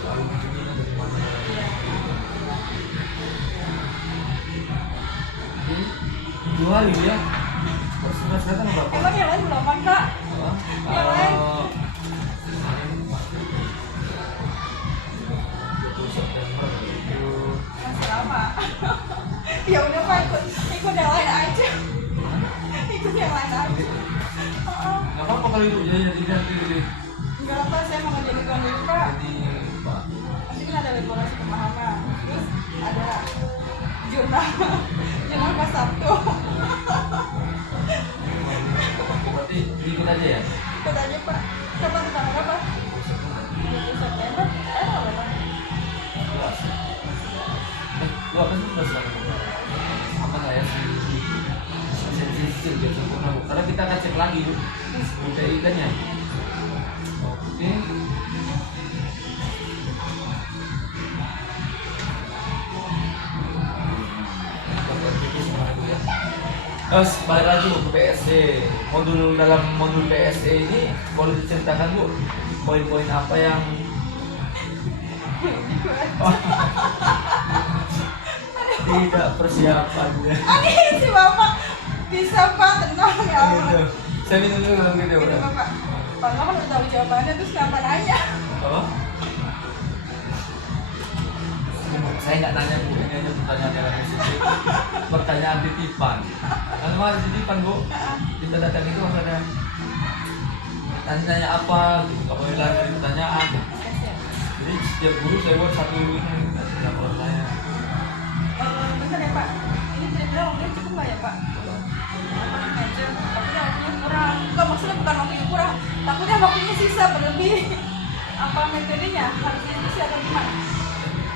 Lalu ujungnya kan dari mana? Iya. Jadi 2 hari ya. Terus sekarang berapa? Emang yang lain belum Pak? Yang lain? 20 September itu. Masih lama. Ya udah Pak, ikut yang lain aja. Ikut yang lain aja. Nggak apa-apa kalau ibu jadi nanti Enggak apa, saya mau jadi tuan dulu Pak. jadi Pak. Nanti kan ada elaborasi pemahaman. Terus ada jurnal pas Sabtu. Berarti ikut aja ya? Ikut aja Pak. Kapan tanggal berapa? 20 September. Tanggal berapa? 11. Lu apa sih 11 lagi? Aman lah ya sisi biar sempurna Bu. Karena kita akan cek lagi Bu UTI-nya. Oke. Terus balik lagi Bu, ke PSE. Dalam modul PSE ini boleh diceritakan Bu poin-poin apa yang tidak persiapan ya. Ini si Bapak bisa Pak, tenang ya Allah. Gitu. Saya minum dulu kalau gitu Ini udah. Bapak. Pak kan udah tahu jawabannya terus kenapa nanya? Apa? Saya nggak nanya Bu, ini hanya pertanyaan dalam musik. Pertanyaan titipan. Kalau mau titipan Bu, kita datang itu maksudnya tanya apa gitu, nggak boleh lari dari pertanyaan. Jadi setiap guru saya buat satu ini laporan saya. Bentar ya Pak, ini kira-kira waktunya cukup nggak ya Pak? Aja, takutnya waktunya kurang. Enggak, maksudnya bukan waktunya kurang, takutnya waktunya sisa berlebih. Apa metodenya? Harus diskusi atau gimana?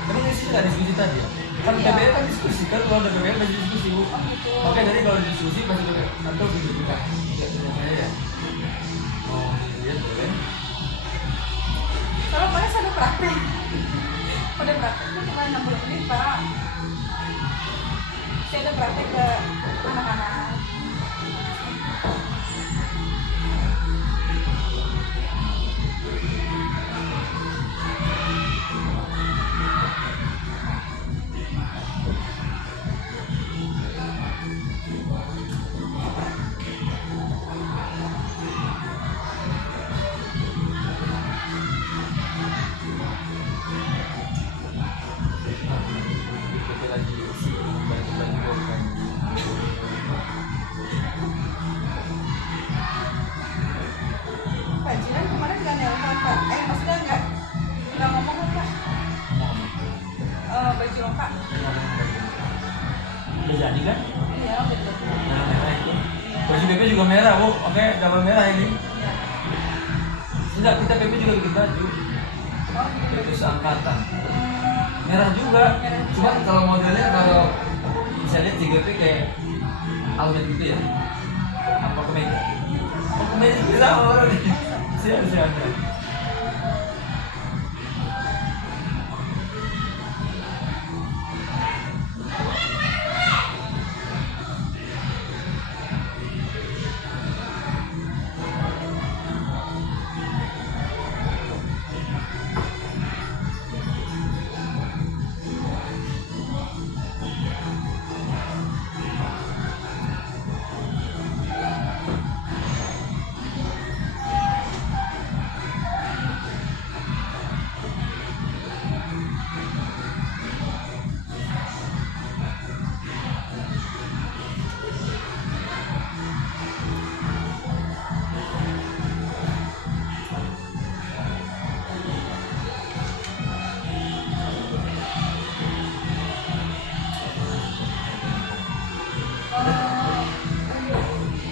Tapi di sini nggak diskusi tadi ya? Kan Iya. PBL kan diskusi kan, kalau ada PBL pasti diskusi Bu. Oh gitu. Oke, jadi kalau diskusi pasti PBL atau gitu bukan? Tidak punya saya ya. Oh, dilihat boleh. Kalau mana saya ada praktek. Pada praktek itu cuma 60 menit Pak. Saya ada praktek ke anak-anak. Itu lagi bagi-bagi program. Pak Jiran kemarin nggak nelpon Pak. Maksudnya nggak ngomong kan Pak? Baju lengkap. Udah jadi kan? Iya, udah jadi. Nah, merah itu. Baju PP juga merah Bu. Oke, double merah ini. Iya. Enggak, kita PP juga bikin baju. Oh, gitu. PP seangkatan. Merah juga. Cuma kalau modelnya kalau bisa lihat JGP kayak outlet gitu ya. Apa kemeja? Oh, Ini sama orang nih. Siap, siap.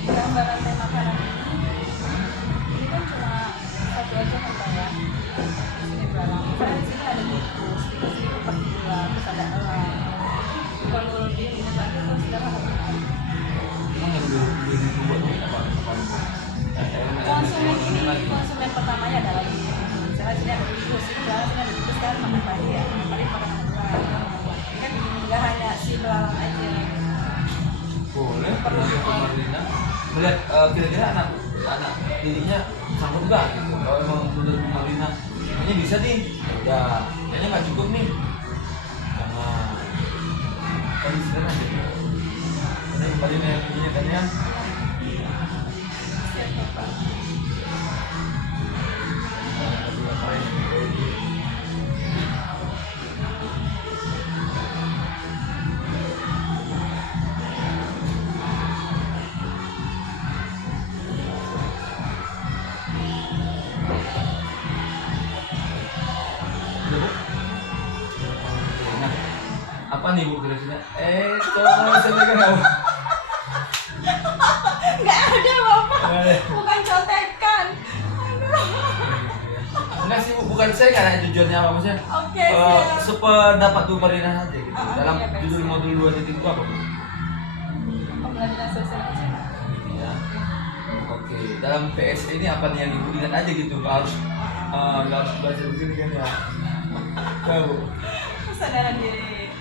Gambaran tema makanan ini kan cuma satu aja kan Pak ya. Di sini barang. Misalnya di sini ada tikus, tikus itu per bulan, terus ada elang. Kalau di ini lagi kan sederhana. Emang yang belum dibuat apa? Konsumen pertamanya adalah ini. Misalnya sini ada tikus, ini belalang, sini ada tikus kan makan padi ya, makan padi makan elang. Ini kan nggak hanya si belalang aja. Boleh, pernah Marlina melihat kira-kira anak dirinya sanggup nggak gitu. Kalau emang menurut Marlina ini bisa nih, ya kayaknya nggak cukup nih, jangan kondisikan aja. Karena Marlina yang punya kan ya. Siap Pak. Udah, Bu? Nah, apa nih Bu kira-kira? Coba saya kan apa? Nggak ada Bapak, bukan contekan. Aduh. Enggak sih Bu, bukan saya karena tujuannya apa maksudnya? Oke, siap. Sependapat Bu Marlina aja gitu. Dalam iya, judul siap. modul 2 titik itu apa Bu? Pembelajaran sosial emosional. Ya. Oke, dalam PS ini apa nih yang Ibu lihat aja gitu, nggak harus belajar begini kan ya? Tahu. Kesadaran diri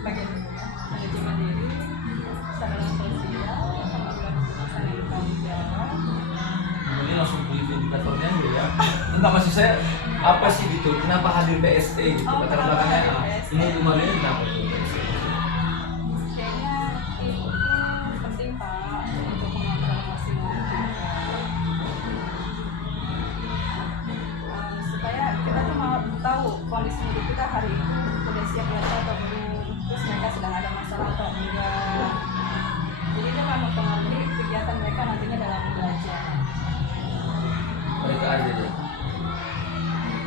bagian manajemen diri, kesadaran sosial, kemampuan kebiasaan yang tanggung jawab. Kemudian langsung pilih indikatornya aja ya. Enggak, maksud saya apa sih gitu? Kenapa hadir PSE gitu? Oh, Latar kenapa belakangnya hadir apa? PSE? Ini Bu Marlina kenapa tuh PSE? Kayaknya itu penting Pak untuk mengontrol emosi kita. Supaya kita tuh mau tahu kondisi hidup kita hari itu udah siap belajar atau belum, terus mereka sedang ada masalah atau enggak. Jadi itu akan mempengaruhi kegiatan mereka nantinya dalam belajar. Mereka aja deh.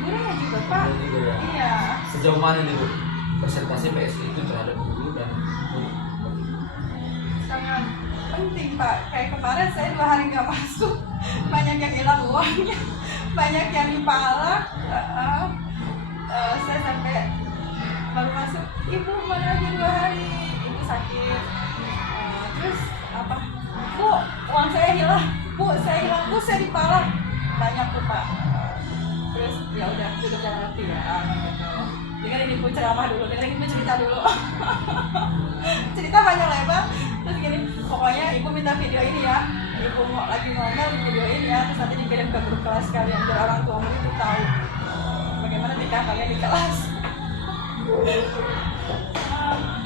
Gurunya juga Pak. Gurunya juga ya. Iya. Sejauh mana nih Bu presentasi PSE itu terhadap guru dan murid? Sangat penting Pak. Kayak kemarin saya 2 hari nggak masuk, banyak yang hilang uangnya, banyak yang dipalak. Saya sampai baru masuk, ibu mana aja 2 hari, ibu sakit. Terus apa? Bu, uang saya hilang. Bu, saya hilang. Bu, saya dipalak. Banyak tuh Pak. Terus ya udah duduk dalam hati ya. Gitu. Dengerin ibu ceramah dulu, dengerin ibu cerita dulu. Cerita panjang lebar. Terus gini, pokoknya ibu minta video ini ya. Ibu mau lagi ngomel di video ini ya. Terus nanti dikirim ke grup kelas kalian biar orang tua murid itu tahu bagaimana nikah kalian di kelas.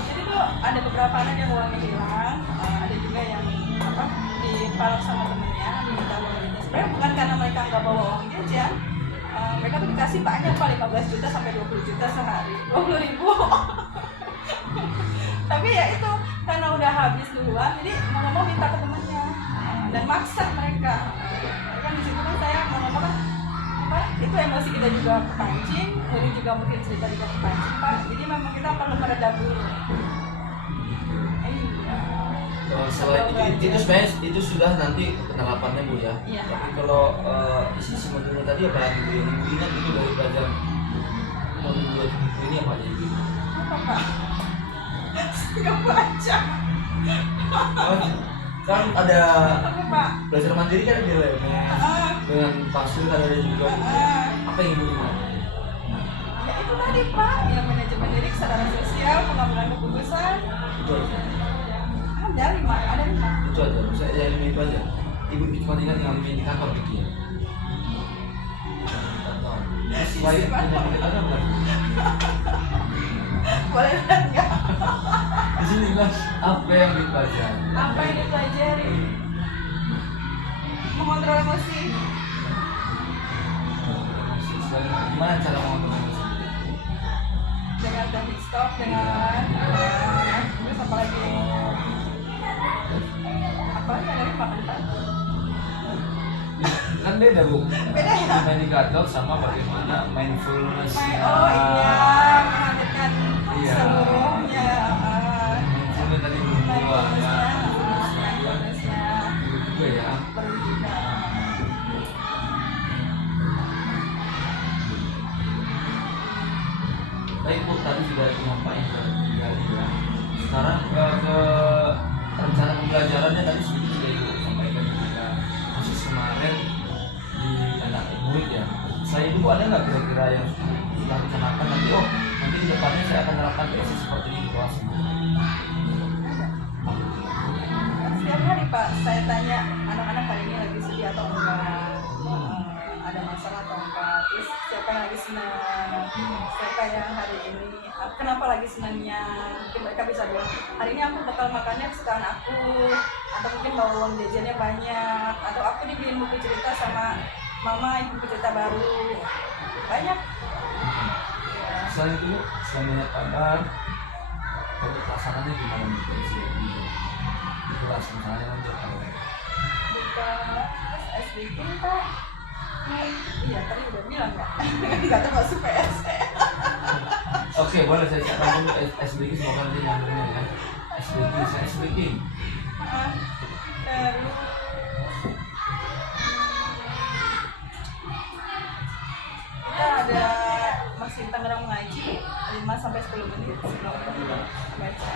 Jadi tuh ada beberapa anak yang uangnya hilang, ada juga yang apa dipalak sama temennya, diminta uang jajan. Sebenarnya bukan karena mereka nggak bawa uang jajan, mereka tuh dikasih banyak Pak, 15 juta sampai 20 juta sehari, 20.000. Tapi ya itu karena udah habis duluan, jadi mau minta ke temennya dan maksa mereka. Kan di situ kan saya mau ngomong kan, Pak, itu emosi kita juga kepancing, murid juga mungkin cerita juga kepancing Pak. Jadi memang kita perlu meredam dulu. Selain itu sebenarnya itu sudah nanti penerapannya Bu ya. Iya. Tapi kalau isi modulnya tadi apa lagi Bu yang Ibu ingat itu dari pelajaran modul 2 ini apa aja Bu? Apa Pak? Nggak baca. Oh, Kan ada Tapi Pak, belajar mandiri kan di LMS dengan pasir kan ada juga. Apa yang ibu bilang? ya itu tadi Pak, yang manajemen diri, kesadaran sosial, pengambilan keputusan. Itu aja. Ada 5, ada 5. Itu aja. Saya yang ini itu aja. Ibu cuma tinggal ngambil di kantor pikir. Selain itu ada apa? Boleh lihat nggak? Di sini bilang apa yang dipelajari? Apa yang dipelajari? Mengontrol emosi. Gimana cara mengontrol emosi? Dengan teknik stop, dengan terus apa lagi? Apa lagi yang dari makan Pak? Kan beda bu. Beda ya? Indikator sama bagaimana mindfulness. Oh iya, menghadirkan Iya. seluruhnya. Mindfulness tadi belum keluar ya. Mindfulness-nya Itu juga ya. perlu juga. Baik bu, tadi sudah menyampaikan kali ya. Sekarang ke rencana pembelajarannya tadi sedikit sudah ibu sampaikan ketika khusus kemarin di anak murid ya. Saya itu ada nggak kira-kira yang sudah rencanakan nanti nanti di depannya saya akan menerapkan PSI seperti ini di kelas ini. Setiap hari Pak, saya tanya anak-anak hari ini lagi sedih atau enggak, ada masalah atau enggak, terus siapa yang lagi senang, siapa yang hari ini, kenapa lagi senangnya, mungkin mereka bisa bilang, hari ini aku bekal makannya kesukaan aku, atau mungkin bawa uang jajannya banyak, atau aku dibeliin buku cerita sama mama, buku cerita baru, banyak. Selain itu bu, selain kabar, kalau pelaksanaannya gimana nih PSI di kelas misalnya untuk Buka SDK Pak. Iya, tadi udah bilang nggak? Nggak termasuk PS. Oke, boleh saya cek dulu SBK semoga nanti nyambungnya ya. SBK, saya SBK. Terus kita ada masih Tangerang mengaji 5 sampai 10 menit sebelum baca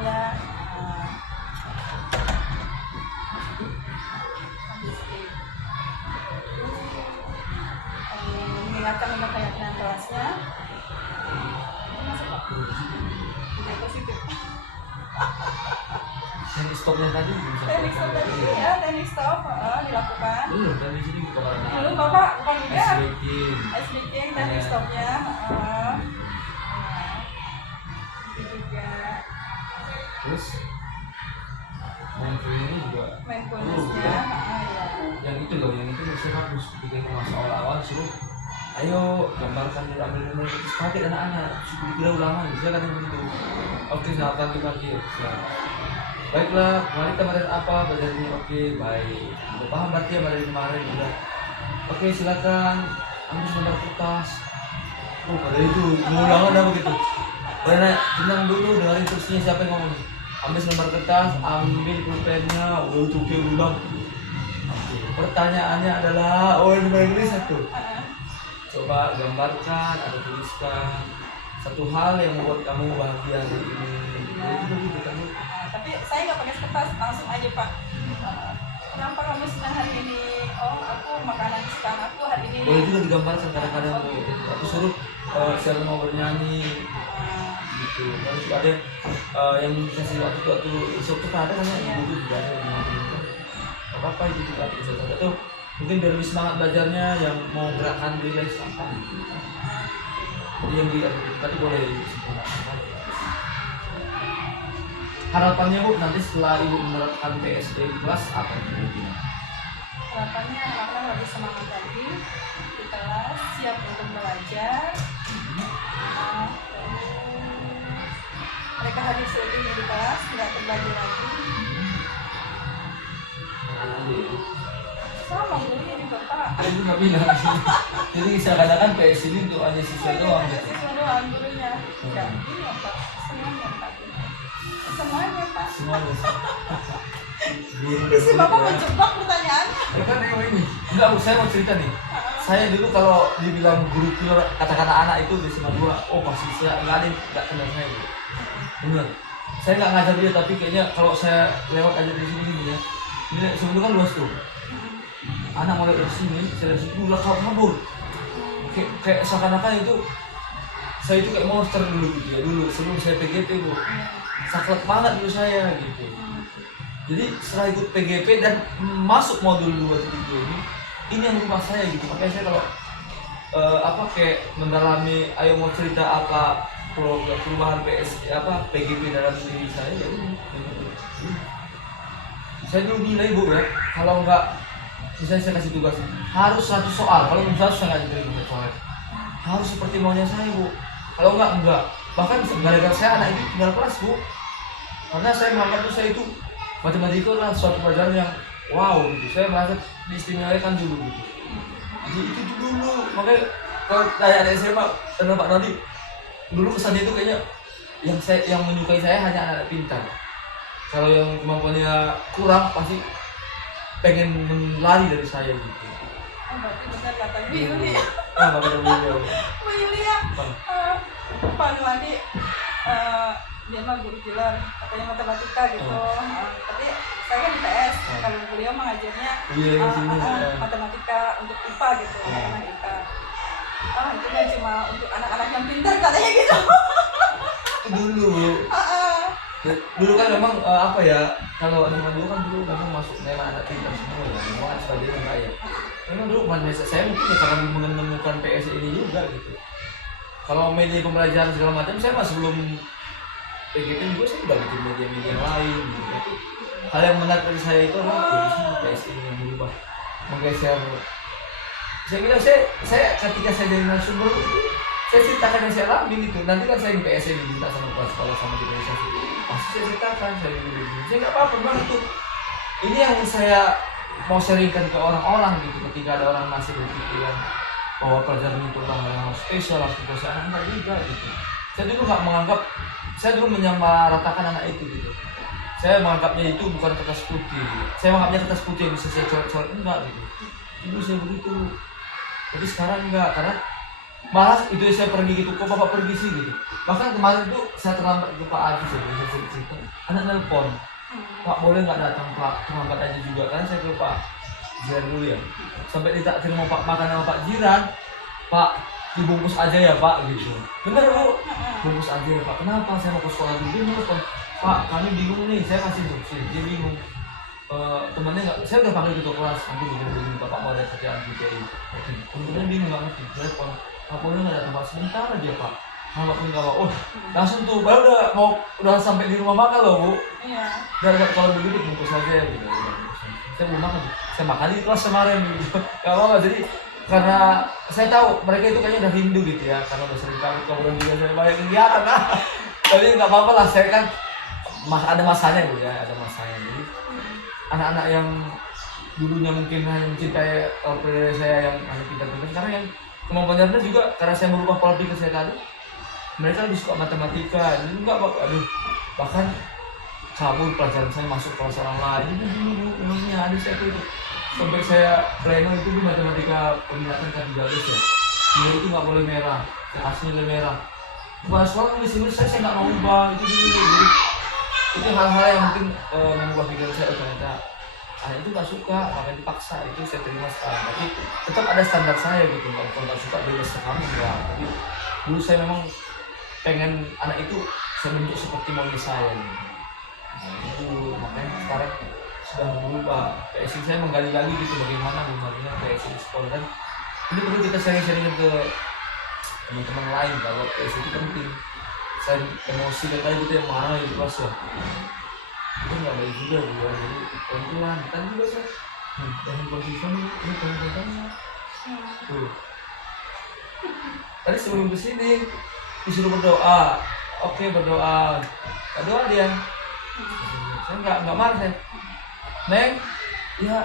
ya. Mengingatkan tentang keyakinan kelasnya. Masuk Pak. Tidak positif. Teknik stopnya tadi bisa Teknik stop tadi ya, teknik stop dilakukan. belum dari sini buka barang. Belum Bapak, bukan juga. SBK. SDK teknik stopnya. Itu juga Terus mindfulness ini juga mindfulness-nya. Ya. yang itu loh, yang itu saya bagus ketika masa awal-awal suruh ayo gambarkan dulu ambil nomor terus kaget anak-anak dikira ulangan bisa kan yang begitu. Oke selamat pagi ya. Baiklah kemarin kita materi apa materi oke baik udah paham berarti ya materi kemarin udah oke silakan ambil nomor kertas. Oh pada itu ulangan dah begitu. Karena tenang dulu dengerin terusnya siapa yang ngomong. Ambil lembar kertas, ambil pulpennya, udah tuh ulang. Pertanyaannya adalah, ini bahasa Inggris satu. Coba gambarkan atau tuliskan satu hal yang membuat kamu bahagia hari ini. Tapi saya nggak pakai kertas, langsung aja Pak. Kenapa kamu senang hari ini? Oh, aku makanan kesukaan aku hari ini. Boleh juga digambarkan kadang-kadang. Aku suruh siapa mau bernyanyi. Gitu. Terus ada yang dikasih waktu instruktur ada kan ya ibu juga ada yang apa itu juga bisa saja tuh mungkin biar lebih semangat belajarnya yang mau gerakan relax apa gitu. Jadi yang tadi boleh disempurnakan. Harapannya bu nanti setelah ibu menerapkan PSD di kelas apa yang Harapannya anak-anak lebih semangat lagi di kelas, siap untuk belajar. Mereka hadir seutuhnya di kelas, nggak terbagi lagi. Sama gurunya juga Pak. Itu nggak bilang sih. Jadi seakan-akan PS ini untuk hanya siswa doang gitu. Siswa doang gurunya. Enggak, ini ya Pak. Semuanya Pak. Semuanya Pak. Semuanya. Isi Bapak menjebak pertanyaannya. Ya kan ini. Enggak, Bu, saya mau cerita nih. Saya dulu kalau dibilang guru kata-kata anak itu di SMA 2, oh pasti saya enggak ada yang enggak kenal saya. Bu. Benar. saya nggak ngajar dia, tapi kayaknya kalau saya lewat aja dari sini ya, ini sebelum kan luas tuh, anak mau lewat dari sini, saya dari situ udah kabur, kayak seakan-akan itu saya itu kayak monster dulu gitu ya, dulu sebelum saya PGP bu, saklek banget dulu saya gitu. Jadi setelah ikut PGP dan masuk modul 2.2 ini yang rumah saya gitu, makanya saya kalau kayak mendalami, ayo mau cerita apa perubahan PGP dalam diri saya ya ini. Saya dulu nilai bu ya, kalau enggak misalnya saya kasih tugas harus 100 soal, kalau belum 100 saya nggak jadi soal, harus seperti maunya saya bu, kalau enggak. Bahkan gara-gara saya anak itu tinggal kelas bu, karena saya menganggap saya itu matematika adalah suatu pelajaran yang wow gitu, saya merasa diistimewakan dulu gitu. Jadi itu dulu, makanya kalau kayak anak SMA dan Pak Nadi dulu kesannya itu kayaknya yang menyukai saya hanya anak pintar. Kalau yang kemampuannya kurang pasti pengen lari dari saya gitu. Berarti benar kata Bu Yuli. Apa kata Bu Yuli? Bu Yuli ya, Pak Nuwadi dia mah guru killer, katanya matematika gitu. Tapi saya kan di PS, kalau beliau mengajarnya matematika untuk IPA gitu, anak-anak IPA. Itu kan cuma untuk anak-anak yang pintar katanya gitu. Dulu kan memang kalau zaman dulu kan memang masuk memang anak pintar semua ya, memang sebagai enggak ya. Memang dulu saya mungkin ya karena menemukan PS ini juga gitu. Kalau media pembelajaran segala macam saya masih belum PGP juga, saya udah bikin media-media yang lain gitu. Tapi hal yang menarik dari saya itu adalah PS ini yang berubah, menggeser. Saya bilang saya ketika saya jadi narasumber saya ceritakan yang saya alami gitu. Nanti kan saya di PS ini diminta sama kepala sekolah sama di organisasi, pasti saya ceritakan saya dulu. Saya nggak apa-apa bang itu. Ini yang saya mau sharingkan ke orang-orang gitu. Ketika ada orang masih berpikiran bahwa pelajaran itu adalah yang spesial, harus dikuasai anak juga gitu. Saya dulu menyamaratakan anak itu gitu. Saya menganggapnya itu bukan kertas putih. Saya menganggapnya kertas putih yang bisa saya coret-coret, enggak gitu. Dulu saya begitu. Tapi sekarang enggak, karena malah itu saya pergi gitu, kok bapak pergi sih gitu. Bahkan kemarin tuh saya terlambat ke Pak Arfi, saya cerita, anak nelpon, Pak boleh nggak datang Pak, terlambat aja juga, karena saya ke Pak Jiran dulu ya. Sampai ditakdir mau Pak makan sama Pak Jiran, Pak dibungkus aja ya Pak gitu. Bener bu, bungkus aja ya Pak. Kenapa? Saya mau ke sekolah dulu, dia nelpon, Pak kami bingung nih, saya kasih instruksi, dia bingung. Temannya nggak, saya udah panggil ketua kelas, nanti begini Bapak mau ada kerjaan GPI. Temennya bingung banget, telepon. Pak boleh nggak datang Pak, sebentar aja Pak. Kalau pun kalau langsung tuh baru udah sampai di rumah makan loh bu. Iya. Dan kalau begitu bungkus saja gitu. Saya belum makan, saya makan di kelas kemarin gitu. Gak apa-apa, jadi karena saya tahu mereka itu kayaknya udah rindu gitu ya, karena udah sering kali kemudian juga saya banyak kegiatan tapi nggak apa-apa lah, saya kan ada masanya gitu ya, ada masanya. Jadi anak-anak yang dulunya mungkin hanya mencintai pelajaran saya yang hanya pintar-pintar, sekarang yang kemampuannya juga karena saya merubah pola pikir saya tadi, mereka lebih suka matematika. Jadi enggak bahkan kabur pelajaran saya masuk kelas orang lain. Itu dulu emangnya ada saya itu sampai saya pleno itu di matematika peminatan kan garis ya, dia itu nggak boleh merah, saya kasih nilai merah. Kepala sekolah nulis saya nggak mau ubah itu dulu. Jadi itu hal-hal yang mungkin mengubah pikiran saya. Ternyata itu nggak suka, makanya dipaksa, itu saya terima sekarang. Tapi tetap ada standar saya gitu, kalau nggak suka bebas ke kamu enggak. Tapi dulu saya memang pengen anak itu saya bentuk seperti maunya saya gitu. Nah, itu makanya sekarang sudah berubah. PSI saya menggali lagi gitu bagaimana gunanya PSI di sekolah, dan ini perlu kita sharing-sharing ke teman-teman lain kalau PSI itu penting. Saya emosi kayak gitu yang marah di kelas ya, itu nggak baik juga ya. Jadi pelan-pelan kan juga saya dengan konsisten ini pelan-pelan tuh. Tadi sebelum kesini disuruh berdoa, oke berdoa dia, saya nggak marah saya, Neng, ya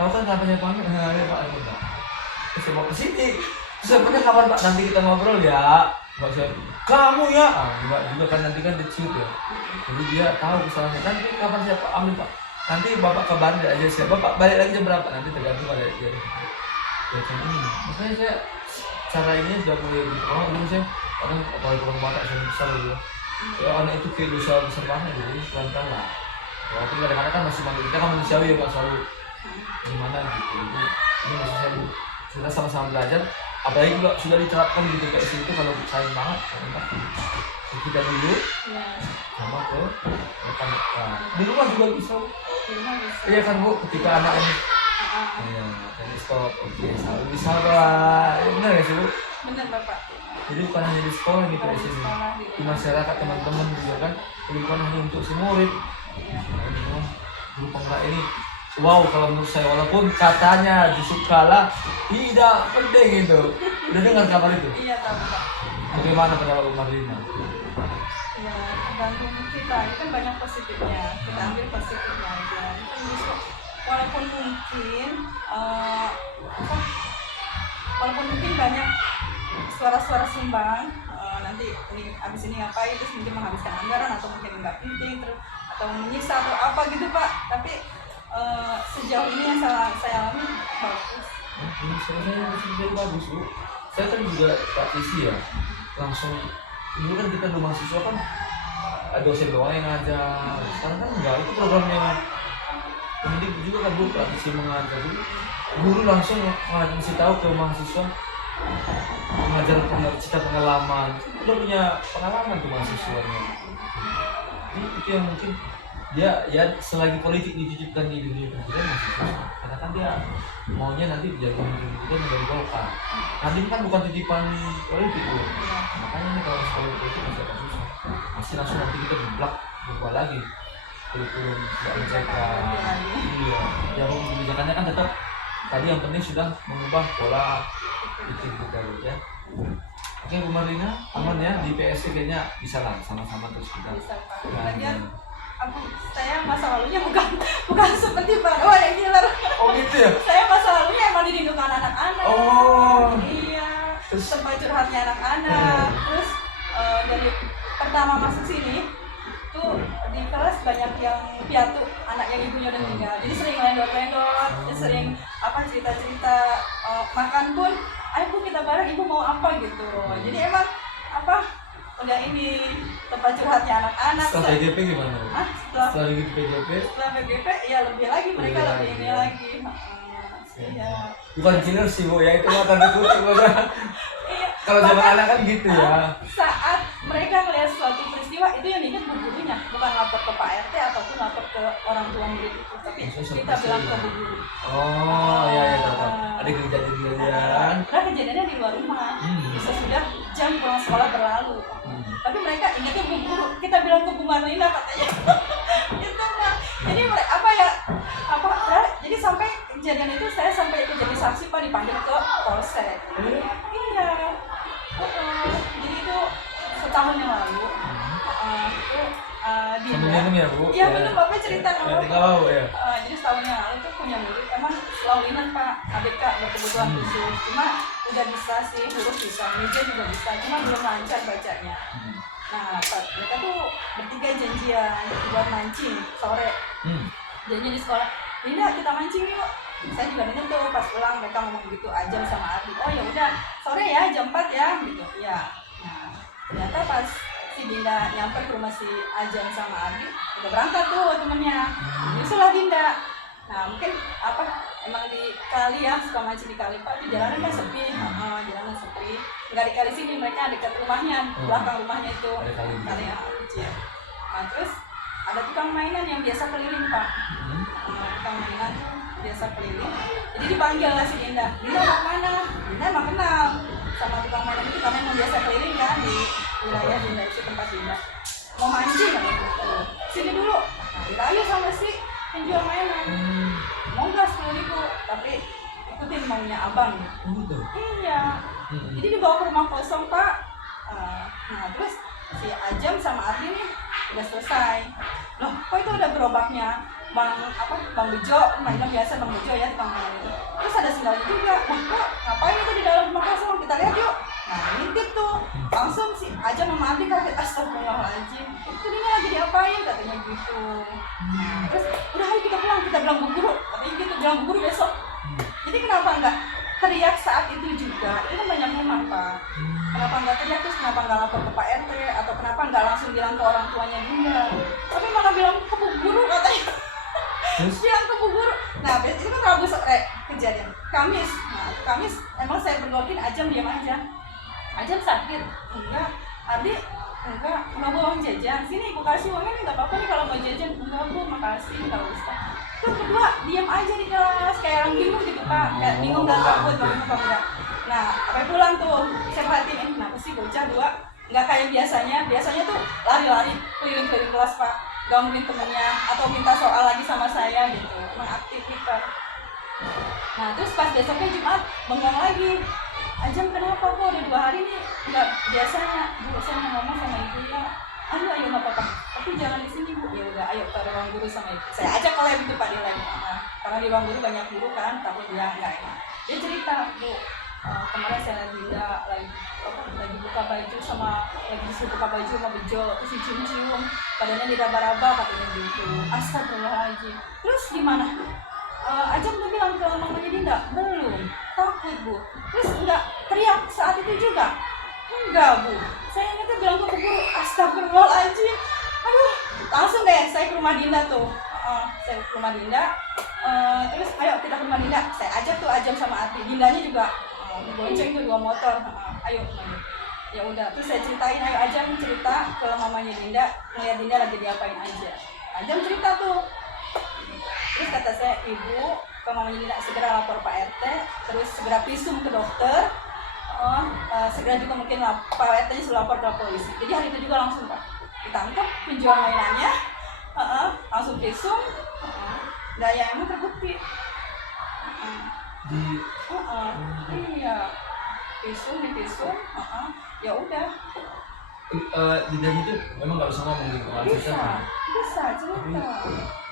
kau kan kapan panggil, ya Pak, enggak, saya mau kesini, sebenarnya kapan Pak, nanti kita ngobrol ya. Enggak saya, kamu ya, enggak juga kan, nanti kan diciut ya, jadi dia tahu kesalahannya. Nanti kapan saya Pak ambil Pak, nanti Bapak kabarin aja saya, Bapak balik lagi jam berapa, nanti tergantung pada dia. Ya kan ini, makanya saya cara ini sudah mulai dulu saya, kadang apalagi orang Batak saya besar dulu, Kalau anak itu kayak dosa besar banget gitu, jadi pelan-pelan lah. Walaupun kadang-kadang kan masih manggil kita kan manusiawi ya nggak selalu gimana gitu. Jadi ini maksud saya kita sama-sama belajar. Apalagi juga sudah diterapkan di TPS itu kalau sayang banget, entah kita dulu Iya. sama ke rekan-rekan. Di rumah juga bisa. Di rumah bisa. Iya kan Bu, ketika anak ini iya, tadi stop, oke, saling sabar. Benar ya sih Bu? Benar Bapak. Jadi bukan hanya di sekolah gitu Kalau di di sini, sekolah, di di rumah. masyarakat teman-teman juga kan, bukan hanya untuk si murid. Iya. Guru penggerak ini, wow kalau menurut saya walaupun katanya justru kalah tidak penting gitu. Udah dengar kabar itu? Iya tahu Pak. Bagaimana pendapat Bu Marlina? Ya tergantung kita, ini kan banyak positifnya, kita ambil positifnya aja. Itu justru walaupun mungkin apa, walaupun mungkin banyak suara-suara sumbang, nanti ini abis ini ngapain, terus mungkin menghabiskan anggaran atau mungkin nggak penting terus atau menyisa atau apa gitu Pak, tapi sejauh ini yang saya alami bagus. Saya bagus Bu. Saya kan juga praktisi ya, langsung dulu kan kita dulu mahasiswa kan dosen doang yang ngajar. Sekarang kan enggak, itu programnya pendidik juga kan Bu, praktisi mengajar dulu. Guru langsung ngasih tahu ke mahasiswa mengajar cerita pengalaman. Udah punya pengalaman tuh mahasiswanya. Jadi itu yang mungkin dia ya selagi politik dititipkan di dunia pendidikan masih susah. Karena kan dia maunya nanti jadi pemimpin pendidikan dari Golkar. Nadiem kan bukan titipan politik Bu. Makanya nih kalau sekolah politik masih agak susah. Masih langsung nanti kita berubah lagi kurikulum mereka. Iya. Ya kebijakannya kan tetap tadi yang penting sudah mengubah pola pikir kita gitu ya. Oke Bu Marlina, aman ya di PSC kayaknya bisa lah sama-sama terus kita. Bisa Pak. Nah, Lagian saya masa lalunya bukan seperti Pak Doa yang killer. oh gitu ya? Saya masa lalunya emang dirindukan anak-anak. Oh. Iya. Terus? Tempat curhatnya anak-anak. Terus dari pertama masuk sini tuh di kelas banyak yang piatu, anak yang ibunya udah meninggal. Jadi sering lendot-lendot, jadi sering cerita-cerita, makan pun, ayo Bu kita bareng, ibu mau apa gitu. Jadi emang udah ini tempat curhatnya anak-anak. Setelah PGP gimana? Setelah begitu PGP? Setelah PGP ya lebih lagi mereka lebih ini lagi. Iya. Bukan killer sih Bu ya, itu mah tanda kutip udah. Iya. Kalau zaman anak kan gitu ya. Saat mereka melihat suatu peristiwa itu yang diingat bu gurunya, bukan lapor ke Pak RT ataupun lapor ke orang tua murid itu, tapi kita bilang ke bu guru. Oh iya tahu. Ada kejadian-kejadian. Karena kejadiannya di luar rumah, sesudah jam pulang sekolah berlalu. Tapi mereka ingatnya bu guru, kita bilang ke Bu Marlina katanya. Itu Pak. Jadi jadi sampai kejadian itu saya sampai ikut jadi saksi Pak, dipanggil ke polsek. Iya. Jadi itu setahun yang lalu. Itu dia. Minum ya Bu? Iya minum, Bapak cerita ya, tahu ya. jadi setahun yang lalu tuh punya murid emang selalu ingat Pak, ABK berkebutuhan khusus. Cuma udah bisa sih, huruf bisa, meja juga bisa, cuma belum lancar bacanya. Nah, mereka tuh bertiga janjian buat mancing sore. Janjian di sekolah. Linda kita mancing yuk. Saya juga denger tuh pas pulang mereka ngomong gitu, Ajam sama Ardi. Oh ya udah sore ya jam 4 ya gitu. Iya. Nah ternyata pas si Dinda nyampe ke rumah si Ajam sama Ardi udah berangkat tuh temennya. Nyusul lah Dinda. Nah mungkin emang di kali ya, suka mancing di kali Pak, di jalanan kan sepi. Jalanan sepi. Nggak di kali sini, mereka dekat rumahnya, belakang rumahnya itu kali yang kecil. Nah terus ada tukang mainan yang biasa keliling Pak. Tukang mainan tuh biasa keliling. Jadi dipanggil lah si Dinda. Dinda mau kemana? Dinda emang kenal sama tukang mainan itu karena emang biasa keliling kan di wilayah Dinda itu, tempat Dinda. Mau mancing kan? Sini dulu. Nah, dirayu sama si penjual mainan. Mau nggak 10.000, tapi ikutin maunya abang. Gitu. Iya. Jadi dibawa ke rumah kosong Pak. Nah terus si Ajam sama Ardi nih udah selesai. Loh kok itu udah gerobaknya Bang Bejo, mainan biasa Bang Bejo ya tukang mainan itu. Terus ada sendalnya juga. Nah kok ngapain itu di dalam rumah kosong, kita lihat yuk. Nah ngintip tuh, langsung si Ajam sama Ardi kaget, astagfirullahaladzim, itu dia lagi diapain katanya gitu. Terus udah ayo kita pulang, kita bilang bu guru katanya gitu, bilang bu guru besok. Jadi kenapa enggak teriak saat itu juga, itu kan banyak rumah Pak. kenapa nggak teriak, terus kenapa nggak lapor ke Pak RT, atau kenapa nggak langsung bilang ke orang tuanya Dinda, tapi malah bilang ke Bu Guru katanya. Bilang ke Bu Guru. Nah itu kan Rabu kejadian Kamis. Nah Kamis emang saya bergolkin Ajam diam aja. Ajam sakit enggak, Ardi enggak, mau bawa uang jajan, sini ibu kasih uangnya nih, nggak apa-apa nih kalau mau jajan. Enggak Bu, makasih, nggak usah. Terus kedua diam aja di kelas kayak orang bingung gitu Pak, kayak bingung dan takut banget apa enggak. Nah sampai pulang tuh saya perhatiin, kenapa sih bocah dua nggak kayak biasanya tuh lari-lari keliling-keliling kelas Pak, gangguin temennya atau minta soal lagi sama saya gitu, mengaktif kita. Nah terus pas besoknya Jumat bengong lagi, Ajam kenapa kok udah 2 hari nih nggak biasanya. Bu saya mau ngomong sama ibu ya. Ayo nggak apa-apa, tapi jangan di sini Bu. Ya udah ayo ke ruang guru sama ibu. Saya ajak ke lab itu Pak, di lab. Karena di ruang guru banyak guru kan, takut dia nggak enak. Dia cerita, Bu, kemarin saya lihat Dinda lagi buka baju sama lagi disuruh buka baju sama bejo, terus dicium-cium, badannya diraba-raba katanya gitu. Astagfirullahaladzim. Terus gimana? Ajam tuh bilang ke mamanya Dinda, belum, takut Bu. Terus enggak teriak saat itu juga? Enggak Bu, saya ingatnya bilang ke Bu Guru. Astagfirullahaladzim. Aduh, langsung deh saya ke rumah Dinda tuh. Saya ke rumah Dinda, terus ayo kita ke rumah Dinda. Saya ajak tuh Ajam sama Ati, Dindanya juga bonceng tuh 2 motor. Ayo ya udah, terus saya ceritain, ayo Ajam cerita ke mamanya Dinda, ngeliat Dinda lagi diapain aja. Ajam cerita tuh. Terus kata saya, ibu ke mamanya Dinda segera lapor Pak RT, terus segera visum ke dokter, segera juga mungkin Pak RT-nya sudah lapor ke polisi. Jadi hari itu juga langsung Pak ditangkap penjual mainannya, langsung visum, dan ya emang terbukti. Iya, divisum, ya udah. Dinda itu memang nggak bisa ngomong gitu kan? Bisa cerita.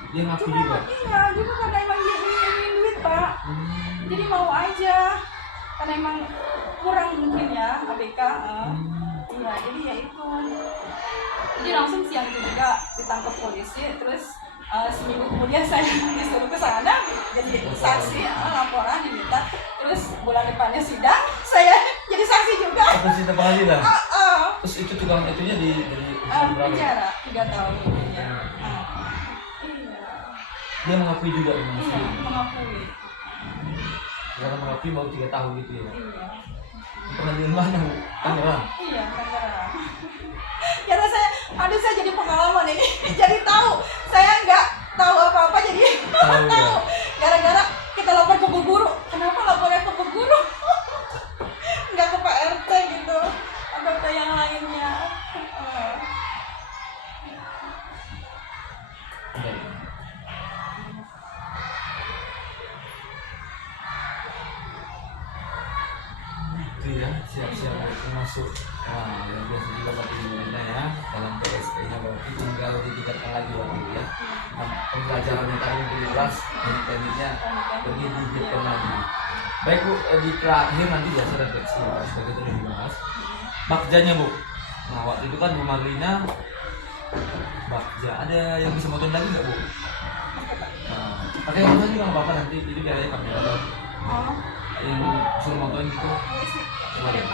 Dia ngaku Cuma juga. iya, juga karena emang dia ingin duit Pak. Jadi mau aja, karena emang kurang mungkin ya ABK. Iya, jadi ya itu. Jadi langsung siang itu juga ditangkap polisi, terus seminggu kemudian saya disuruh ke sana jadi saksi, laporan diminta, terus bulan depannya sidang saya jadi saksi juga. Terus itu pengadilan. Terus itu tukang itunya di penjara 3 tahun ya. Iya. Dia mengakui juga memang. Iya, mengakui. Karena mengakui mau 3 tahun gitu ya. Iya. Pengadilan mana Bu? Tangerang. Iya, Tangerang. Karena saya jadi pengalaman ini, jadi tahu. Saya nggak tahu apa-apa jadi tahu. Gara-gara kita lapor ke Bu Guru. Kenapa lapornya ke Bu Guru? Nggak ke Pak RT gitu, atau ke yang lainnya. Itu ya, siap-siap masuk. Nah, yang biasa juga Pak Ibunya ya, dalam PSP-nya berarti tinggal ditingkatkan lagi waktu ya. Nah, pembelajarannya tadi yang jelas, tekniknya lebih ditingkatkan lagi. Baik Bu, di terakhir nanti biasa refleksi ya, sebagai itu dibahas. Bakjanya Bu, nah waktu itu kan Bu Marlina bakja, ada yang bisa motoin lagi nggak Bu? Nah, pakai motor juga nggak apa-apa nanti, jadi biar aja kamera yang suruh motoin gitu. Coba deh.